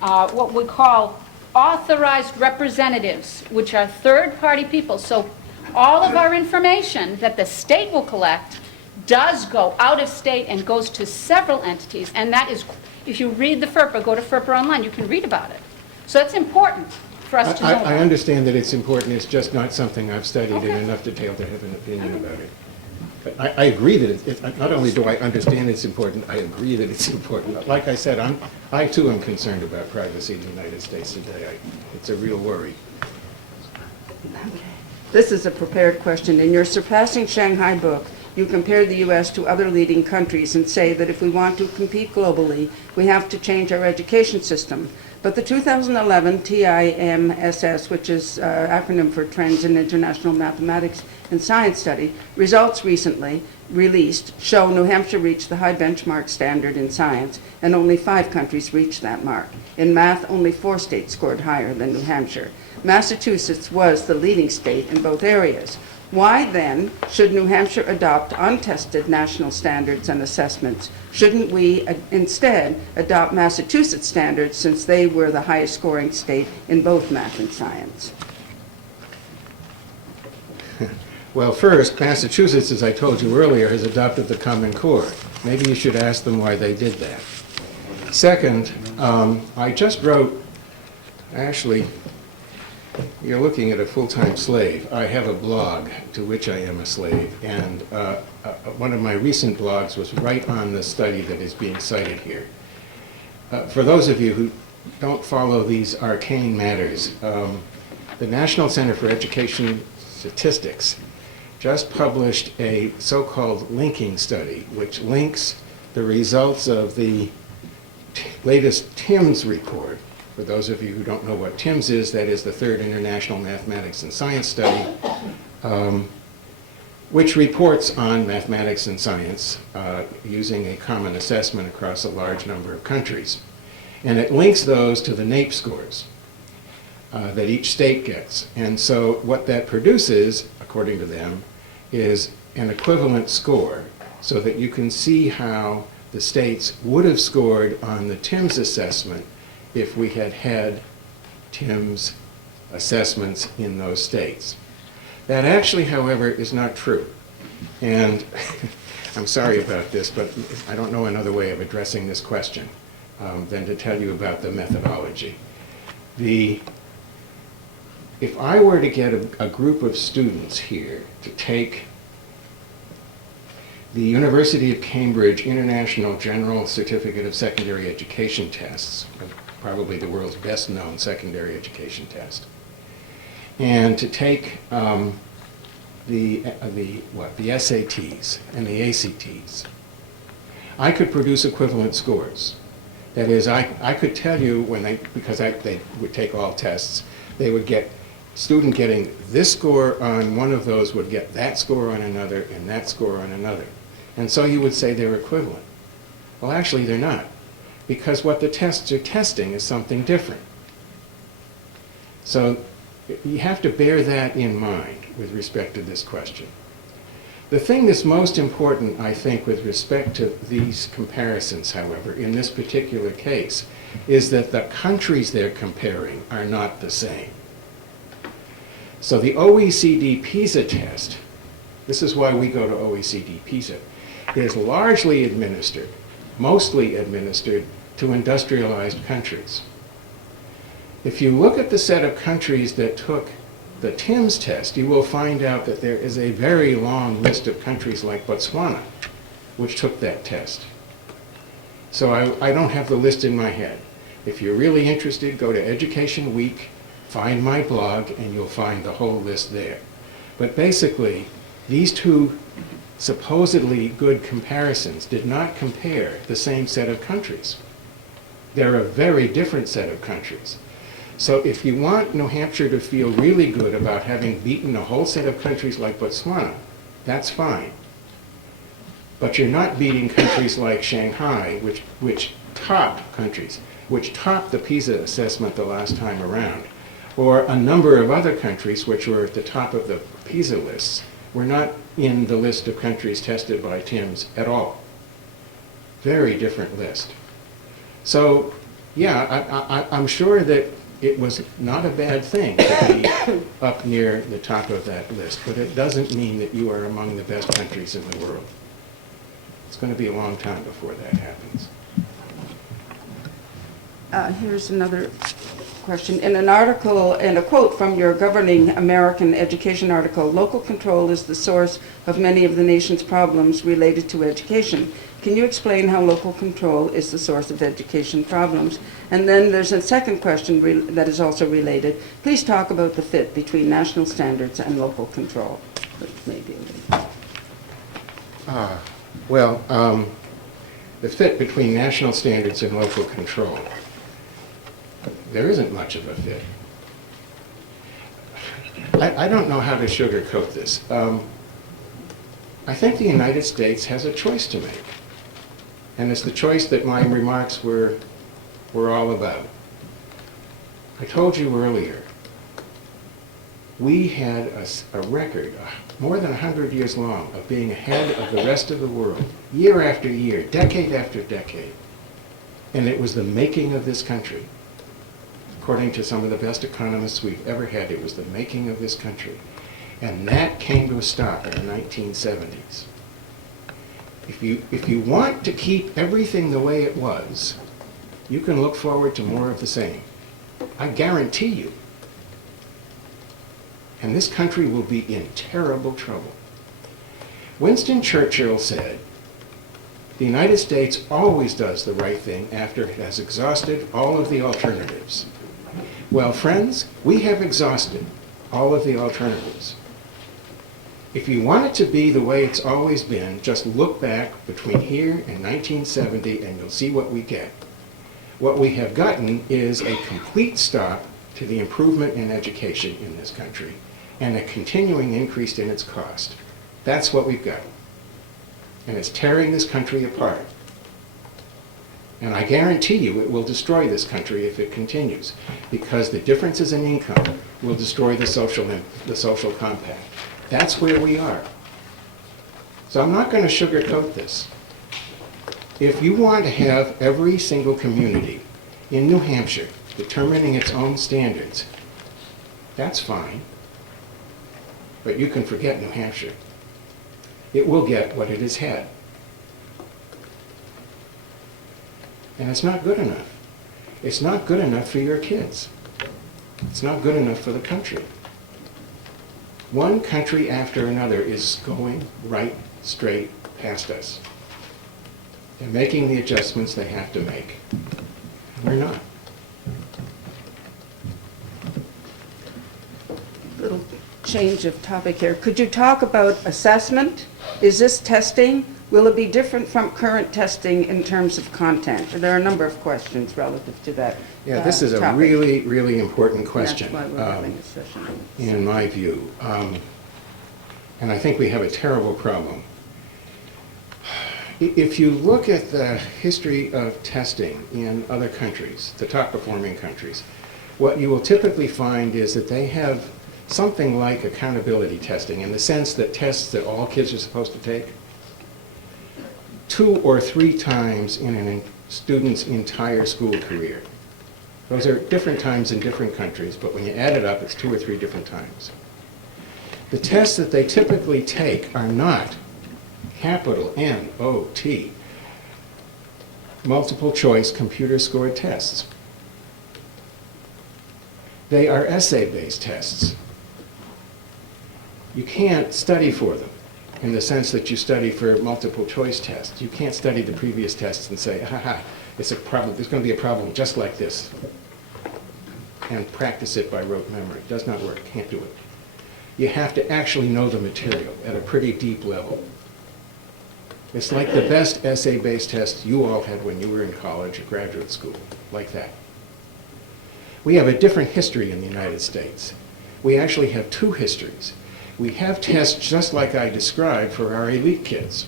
what we call authorized representatives, which are third-party people. So all of our information that the state will collect does go out of state and goes to several entities, and that is, if you read the FERPA, go to FERPA online, you can read about it. So it's important for us to know I about. understand that it's important, it's just not something I've studied in enough detail to have an opinion about it. But I agree that not only do I understand it's important, I agree that it's important. Like I said, I too am concerned about privacy in the United States today. It's a real worry. This is a prepared question. In your Surpassing Shanghai book, you compare the U.S. to other leading countries and say that if we want to compete globally, we have to change our education system. But the 2011 TIMSS, which is acronym for Trends in International Mathematics and Science Study, results recently released show New Hampshire reached the high benchmark standard in science, and only 5 countries reached that mark. In math, only 4 states scored higher than New Hampshire. Massachusetts was the leading state in both areas. Why then should New Hampshire adopt untested national standards and assessments? Shouldn't we instead adopt Massachusetts standards, since they were the highest scoring state in both math and science? Well, first, Massachusetts, as I told you earlier, has adopted the Common Core. Maybe you should ask them why they did that. Second, I just wrote, actually, you're looking at a full-time slave. I have a blog to which I am a slave, and one of my recent blogs was right on the study that is being cited here. For those of you who don't follow these arcane matters, the National Center for Education Statistics just published a so-called linking study, which links the results of the latest TIMSS report. For those of you who don't know what TIMSS is, that is the Third International Mathematics and Science Study, which reports on mathematics and science using a common assessment across a large number of countries. And it links those to the NAEP scores that each state gets. And so what that produces, according to them, is an equivalent score, so that you can see how the states would have scored on the TIMSS assessment if we had had TIMSS assessments in those states. That actually, however, is not true. And I'm sorry about this, but I don't know another way of addressing this question than to tell you about the methodology. If I were to get a group of students here to take the University of Cambridge International General Certificate of Secondary Education tests, probably the world's best known secondary education test, and to take the SATs and the ACTs, I could produce equivalent scores. That is, I could tell you because they would take all tests, they would get, student getting this score on one of those would get that score on another and that score on another. And so you would say they're equivalent. Well, actually they're not, because what the tests are testing is something different. So you have to bear that in mind with respect to this question. The thing that's most important, I think, with respect to these comparisons, however, in this particular case, is that the countries they're comparing are not the same. So the OECD PISA test, this is why we go to OECD PISA, is largely administered, mostly administered to industrialized countries. If you look at the set of countries that took the TIMSS test, you will find out that there is a very long list of countries like Botswana, which took that test. So I don't have the list in my head. If you're really interested, go to Education Week, find my blog, and you'll find the whole list there. But basically, these two supposedly good comparisons did not compare the same set of countries. They're a very different set of countries. So if you want New Hampshire to feel really good about having beaten a whole set of countries like Botswana, that's fine. But you're not beating countries like Shanghai, which topped the PISA assessment the last time around, or a number of other countries which were at the top of the PISA lists were not in the list of countries tested by TIMSS at all. Very different list. So, yeah, I'm sure that it was not a bad thing to be up near the top of that list, but it doesn't mean that you are among the best countries in the world. It's going to be a long time before that happens. Here's another question. In an article, and a quote from your Governing American Education article, local control is the source of many of the nation's problems related to education. Can you explain how local control is the source of education problems? And then there's a second question that is also related. Please talk about the fit between national standards and local control. Maybe the fit between national standards and local control. There isn't much of a fit. I don't know how to sugarcoat this. I think the United States has a choice to make. And it's the choice that my remarks were all about. I told you earlier, we had a record, more than 100 years long, of being ahead of the rest of the world, year after year, decade after decade. And it was the making of this country. According to some of the best economists we've ever had, it was the making of this country. And that came to a stop in the 1970s. If you want to keep everything the way it was, you can look forward to more of the same. I guarantee you. And this country will be in terrible trouble. Winston Churchill said, "The United States always does the right thing after it has exhausted all of the alternatives." Well, friends, we have exhausted all of the alternatives. If you want it to be the way it's always been, just look back between here and 1970 and you'll see what we get. What we have gotten is a complete stop to the improvement in education in this country and a continuing increase in its cost. That's what we've got. And it's tearing this country apart. And I guarantee you it will destroy this country if it continues, because the differences in income will destroy the social compact. That's where we are. So I'm not going to sugarcoat this. If you want to have every single community in New Hampshire determining its own standards, that's fine. But you can forget New Hampshire. It will get what it has had. And it's not good enough. It's not good enough for your kids. It's not good enough for the country. One country after another is going right straight past us. They're making the adjustments they have to make. We're not. little change of topic here. Could you talk about assessment? Is this testing? Will it be different from current testing in terms of content? There are a number of questions relative to that. Yeah, this is a topic. really, really important question. That's why we're having a session. In my view. And I think we have a terrible problem. If you look at the history of testing in other countries, the top performing countries, what you will typically find is that they have something like accountability testing in the sense that tests that all kids are supposed to take 2 or 3 times in a student's entire school career. Those are different times in different countries, but when you add it up, it's 2 or 3 different times. The tests that they typically take are not capital M-O-T, multiple choice computer scored tests. They are essay-based tests. You can't study for them in the sense that you study for multiple choice tests. You can't study the previous tests and say, it's a problem, there's going to be a problem just like this, and practice it by rote memory. It does not work, can't do it. You have to actually know the material at a pretty deep level. It's like the best essay-based test you all had when you were in college or graduate school, like that. We have a different history in the United States. We actually have 2 histories. We have tests just like I described for our elite kids.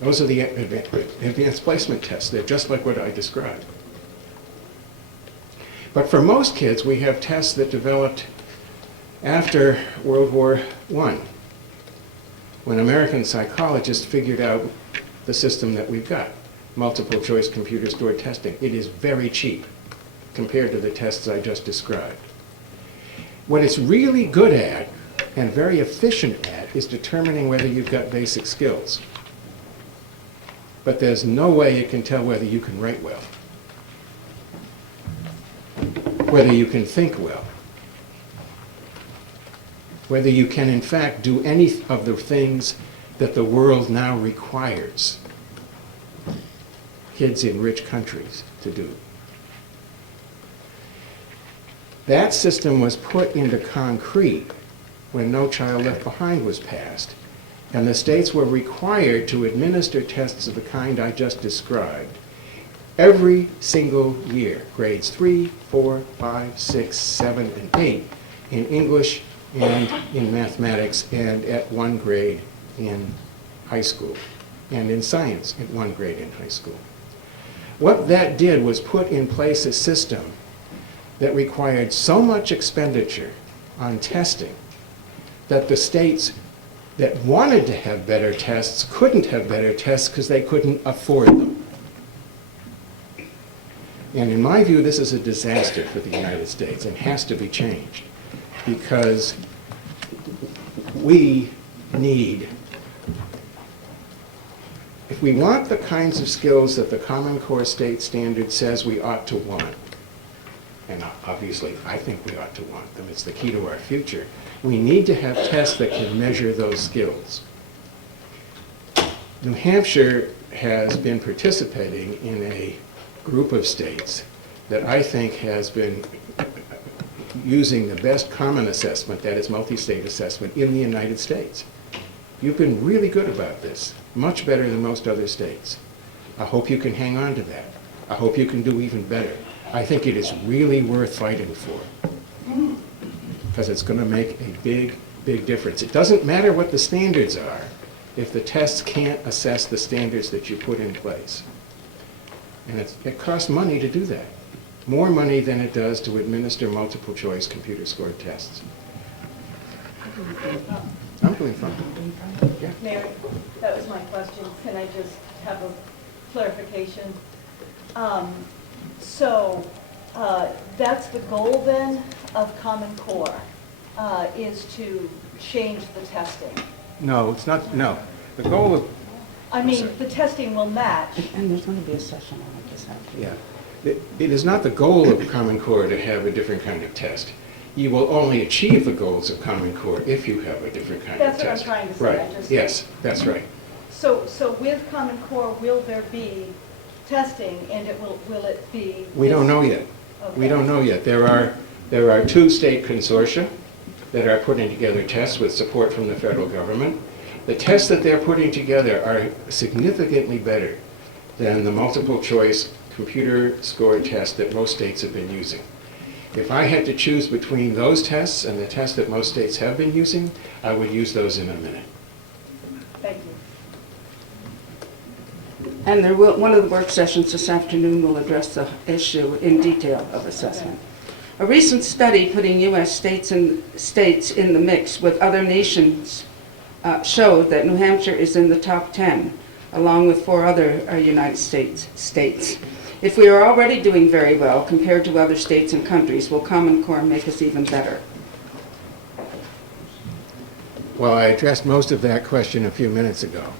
Those are the advanced placement tests. They're just like what I described. But for most kids, we have tests that developed after World War I, when American psychologists figured out the system that we've got, multiple choice computer stored testing. It is very cheap compared to the tests I just described. What it's really good at and very efficient at is determining whether you've got basic skills. But there's no way it can tell whether you can write well. whether you can think well, whether you can in fact do any of the things that the world now requires kids in rich countries to do. That system was put into concrete when No Child Left Behind was passed, and the states were required to administer tests of the kind I just described every single year, grades 3, 4, 5, 6, 7, and 8 in English and in mathematics, and at 1 grade in high school, and in science at 1 grade in high school. What that did was put in place a system that required so much expenditure on testing that the states that wanted to have better tests couldn't have better tests because they couldn't afford them. And in my view, this is a disaster for the United States and has to be changed, because we need, if we want the kinds of skills that the Common Core State Standard says we ought to want, and obviously I think we ought to want them, it's the key to our future, we need to have tests that can measure those skills. New Hampshire has been participating in a group of states that I think has been using the best common assessment, that is multi-state assessment, in the United States. You've been really good about this, much better than most other states. I hope you can hang on to that. I hope you can do even better. I think it is really worth fighting for, because it's going to make a big, big difference. It doesn't matter what the standards are if the tests can't assess the standards that you put in place. And it costs money to do that, more money than it does to administer multiple choice computer scored tests. I'm doing fine. Yeah. Mary, that was my question. Can I just have a clarification? That's the goal then of Common Core, is to change the testing. No, it's not, no. The goal of, I mean, the testing will match. And there's going to be a session on it this afternoon. yeah. It is not the goal of Common Core to have a different kind of test. You will only achieve the goals of Common Core if you have a different kind of That's what I'm test. trying to say. I Right, just- yes, that's right. So with Common Core, will there be testing, and will it be? We don't know yet. We don't know yet. There are 2 state consortia that are putting together tests with support from the federal government. The tests that they're putting together are significantly better than the multiple choice computer score test that most states have been using. If I had to choose between those tests and the tests that most states have been using, I would use those in a minute. Thank you. And one of the work sessions this afternoon will address the issue in detail of assessment. A recent study putting U.S. states in the mix with other nations showed that New Hampshire is in the top 10, along with 4 other United States states. If we are already doing very well compared to other states and countries, will Common Core make us even better? Well, I addressed most of that question a few minutes ago.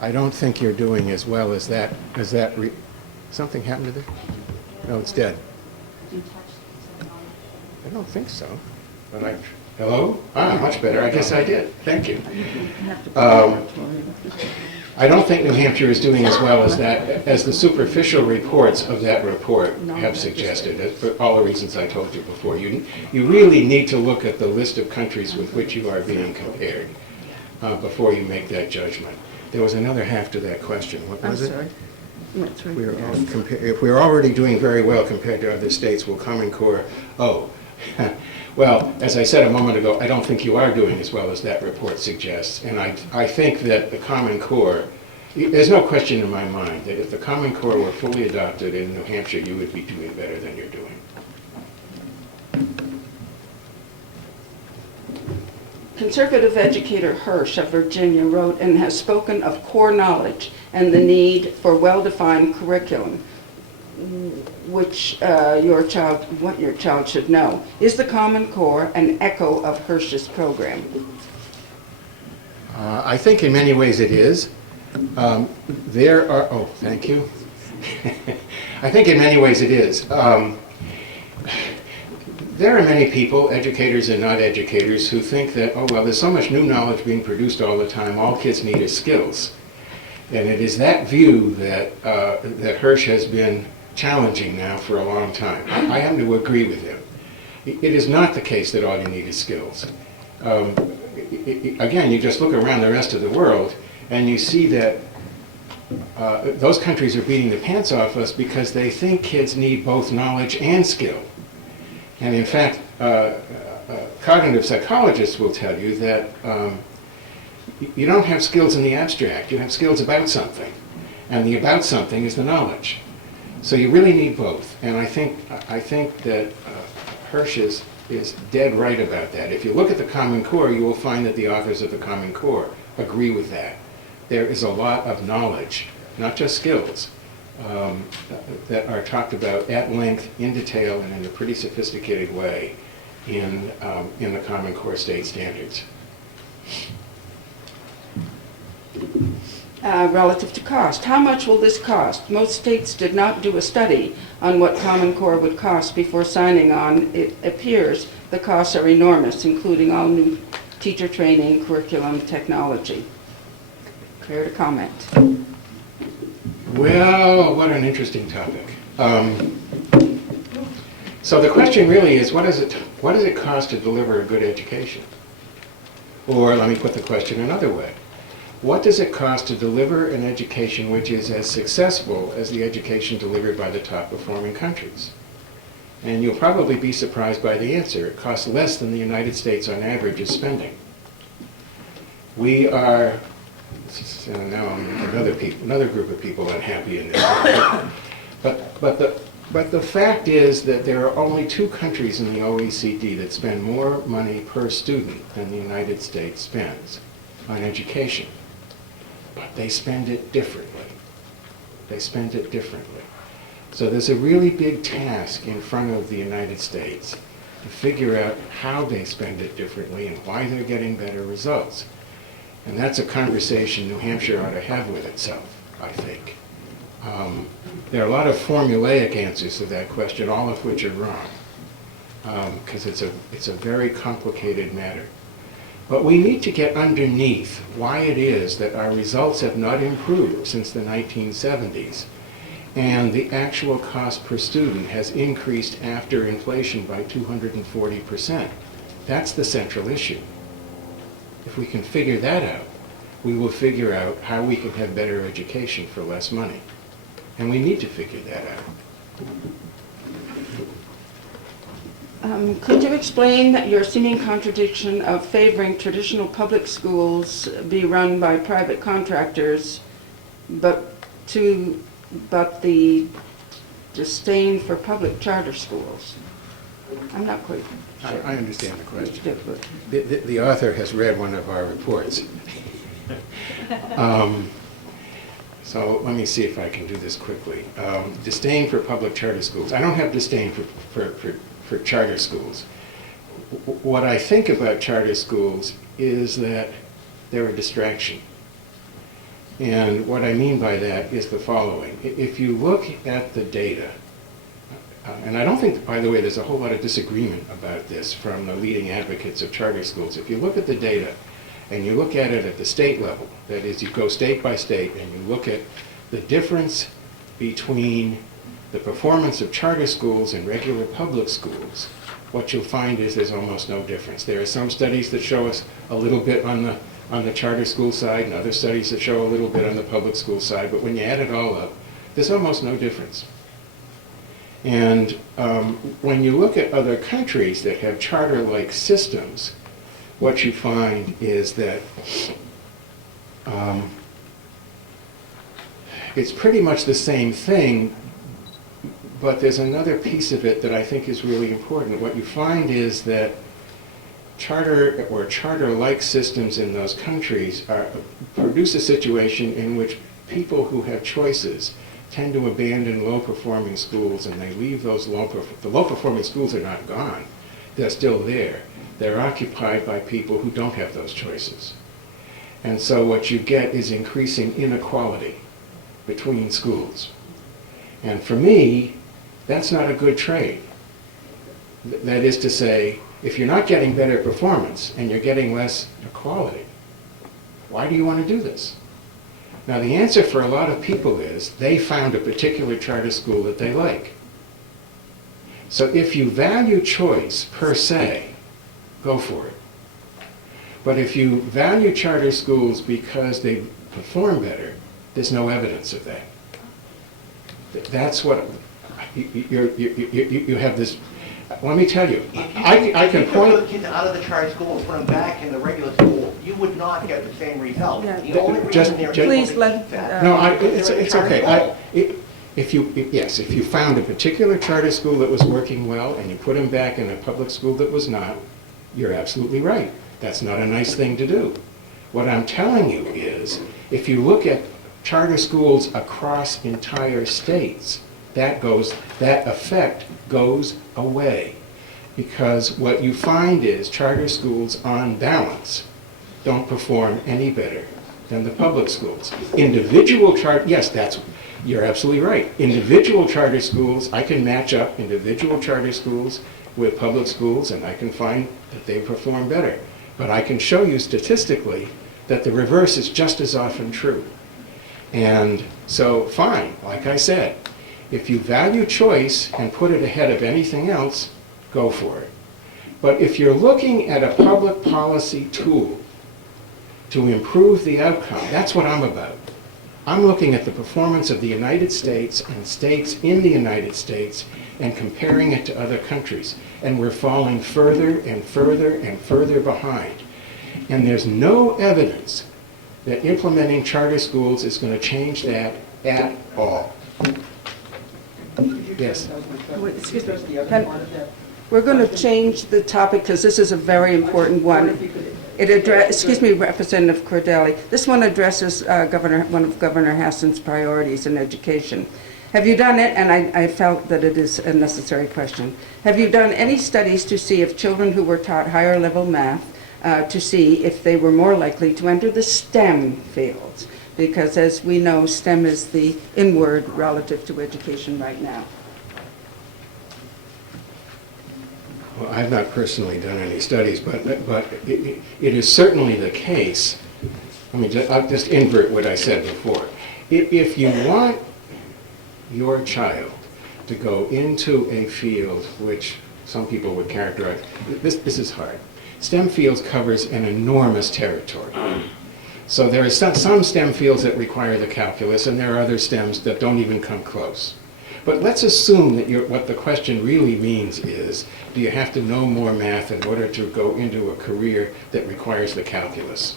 I don't think you're doing as well as that. Something happened to this? No, it's dead. I don't think so. But hello? Much better. I guess I did. Thank you. I don't think New Hampshire is doing as well as the superficial reports of that report have suggested, for all the reasons I told you before. You really need to look at the list of countries with which you are being compared before you make that judgment. There was another half to that question. What was it? I'm sorry. That's right. If we're already doing very well compared to other states, will Common Core, well, as I said a moment ago, I don't think you are doing as well as that report suggests. And I think that the Common Core, there's no question in my mind that if the Common Core were fully adopted in New Hampshire, you would be doing better than you're doing. Conservative educator Hirsch of Virginia wrote and has spoken of core knowledge and the need for well-defined curriculum, which what your child should know. Is the Common Core an echo of Hirsch's program? I think in many ways it is. Thank you. I think in many ways it is. there are many people, educators and not educators, who think that, oh, well, there's so much new knowledge being produced all the time, all kids need is skills. And it is that view that, that Hirsch has been challenging now for a long time. I happen to agree with him. It is not the case that all you need is skills. Again, you just look around the rest of the world and you see that those countries are beating the pants off us because they think kids need both knowledge and skill. And in fact, cognitive psychologists will tell you that you don't have skills in the abstract, you have skills about something. And the about something is the knowledge. So you really need both. And I think that Hirsch is dead right about that. If you look at the Common Core, you will find that the authors of the Common Core agree with that. There is a lot of knowledge, not just skills, that are talked about at length, in detail, and in a pretty sophisticated way in the Common Core state standards. Relative to cost, how much will this cost? Most states did not do a study on what Common Core would cost before signing on. It appears the costs are enormous, including all new teacher training, curriculum, technology. Care to comment? Well, what an interesting topic. So the question really is, what does it cost to deliver a good education? Or let me put the question another way. What does it cost to deliver an education which is as successful as the education delivered by the top performing countries? And you'll probably be surprised by the answer. It costs less than the United States on average is spending. We are, now another group of people unhappy in this. But the fact is that there are only 2 countries in the OECD that spend more money per student than the United States spends on education. But they spend it differently. They spend it differently. So there's a really big task in front of the United States to figure out how they spend it differently and why they're getting better results. And that's a conversation New Hampshire ought to have with itself, I think. There are a lot of formulaic answers to that question, all of which are wrong, because it's a very complicated matter. But we need to get underneath why it is that our results have not improved since the 1970s, and the actual cost per student has increased after inflation by 240%. That's the central issue. If we can figure that out, we will figure out how we can have better education for less money. And we need to figure that out. Could you explain your seeming contradiction of favoring traditional public schools be run by private contractors, but the disdain for public charter schools? I'm not quite sure. I understand the question. The author has read one of our reports. So let me see if I can do this quickly. Disdain for public charter schools. I don't have disdain for charter schools. What I think about charter schools is that they're a distraction. And what I mean by that is the following. If you look at the data, and I don't think, by the way, there's a whole lot of disagreement about this from the leading advocates of charter schools. If you look at the data and you look at it at the state level, that is, you go state by state and you look at the difference between the performance of charter schools and regular public schools, what you'll find is there's almost no difference. There are some studies that show us a little bit on the charter school side and other studies that show a little bit on the public school side, but when you add it all up, there's almost no difference. And when you look at other countries that have charter-like systems, what you find is that it's pretty much the same thing, but there's another piece of it that I think is really important. What you find is that charter or charter-like systems in those countries produce a situation in which people who have choices tend to abandon low-performing schools, and they leave those the low-performing schools are not gone. They're still there. They're occupied by people who don't have those choices. And so what you get is increasing inequality between schools. And for me, that's not a good trade. That is to say, if you're not getting better performance and you're getting less quality, why do you want to do this? Now, the answer for a lot of people is they found a particular charter school that they like. So if you value choice per se, go for it. But if you value charter schools because they perform better, there's no evidence of that. That's what you have this. Let me tell you, I can point. If you took the kids out of the charter school and put them back in the regular school, you would not get the same result. Yeah. The only reason they're able Please to let, keep that. No, is they're in it's charter okay. school. If you found a particular charter school that was working well and you put them back in a public school that was not, you're absolutely right. That's not a nice thing to do. What I'm telling you is, if you look at charter schools across entire states, that effect goes away. Because what you find is charter schools, on balance, don't perform any better than the public schools. You're absolutely right. Individual charter schools, I can match up individual charter schools with public schools, and I can find that they perform better. But I can show you statistically that the reverse is just as often true. And so, fine, like I said, if you value choice and put it ahead of anything else, go for it. But if you're looking at a public policy tool to improve the outcome, that's what I'm about. I'm looking at the performance of the United States and states in the United States and comparing it to other countries. And we're falling further and further and further behind. And there's no evidence that implementing charter schools is going to change that at all. Yes. Wait, excuse me. We're going to change the topic because this is a very important one. Excuse me, Representative Cordelli. This one addresses one of Governor Hassan's priorities in education. Have you done it, and I felt that it is a necessary question, have you done any studies to see if children who were taught higher level math, to see if they were more likely to enter the STEM fields? Because as we know, STEM is the in-word relative to education right now. Well, I've not personally done any studies, but it is certainly the case. I'll just invert what I said before. If you want your child to go into a field which some people would characterize, this is hard. STEM fields covers an enormous territory. So there are some STEM fields that require the calculus, and there are other STEMs that don't even come close. But let's assume that what the question really means is, do you have to know more math in order to go into a career that requires the calculus?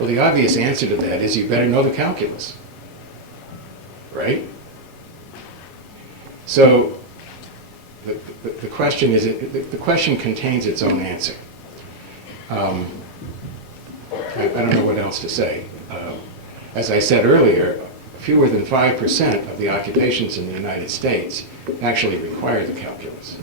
Well, the obvious answer to that is you better know the calculus, right? So the question is, the question contains its own answer. I don't know what else to say. As I said earlier, fewer than 5% of the occupations in the United States actually require the calculus.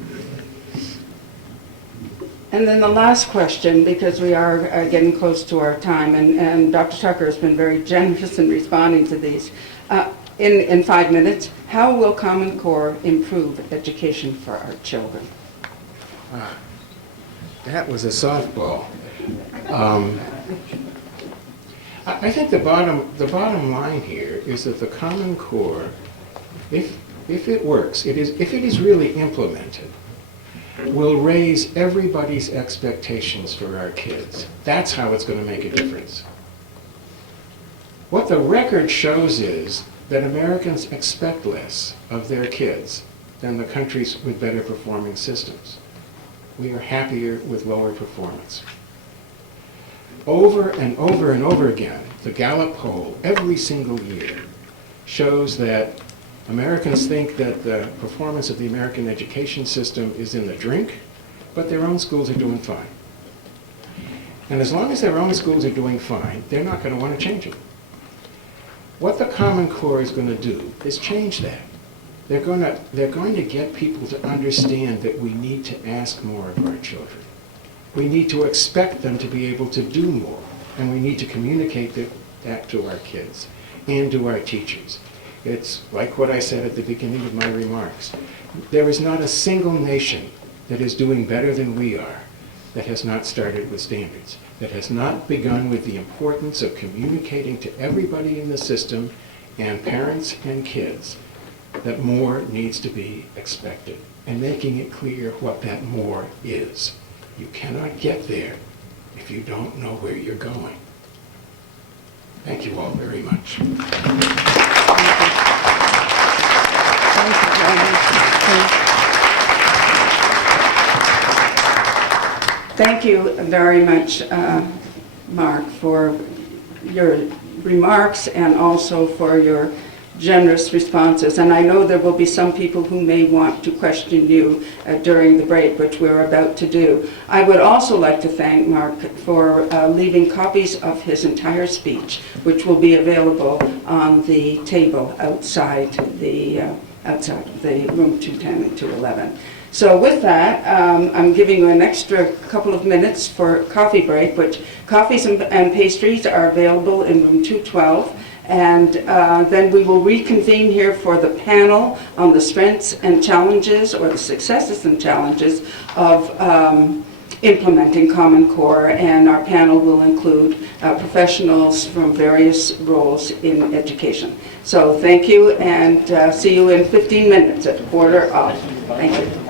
And then the last question, because we are getting close to our time, and Dr. Tucker has been very generous in responding to these. In 5 minutes, how will Common Core improve education for our children? That was a softball. I think the bottom line here is that the Common Core, if it works, if it is really implemented, will raise everybody's expectations for our kids. That's how it's going to make a difference. What the record shows is that Americans expect less of their kids than the countries with better performing systems. We are happier with lower performance. Over and over and over again, the Gallup poll, every single year, shows that Americans think that the performance of the American education system is in the drink, but their own schools are doing fine. And as long as their own schools are doing fine, they're not going to want to change it. What the Common Core is going to do is change that. They're going to get people to understand that we need to ask more of our children. We need to expect them to be able to do more, and we need to communicate that to our kids and to our teachers. It's like what I said at the beginning of my remarks. There is not a single nation that is doing better than we are, that has not started with standards, that has not begun with the importance of communicating to everybody in the system and parents and kids that more needs to be expected and making it clear what that more is. You cannot get there if you don't know where you're going. Thank you all very much. Thank you very much, Mark, for your remarks and also for your generous responses. And I know there will be some people who may want to question you during the break, which we're about to do. I would also like to thank Mark for leaving copies of his entire speech, which will be available on the table outside the room 210 and 211. So with that, I'm giving you an extra couple of minutes for coffee break, which coffees and pastries are available in room 212. And then we will reconvene here for the panel on the strengths and challenges, or the successes and challenges of implementing Common Core. And our panel will include professionals from various roles in education. So thank you, and see you in 15 minutes at 1:15. Thank you.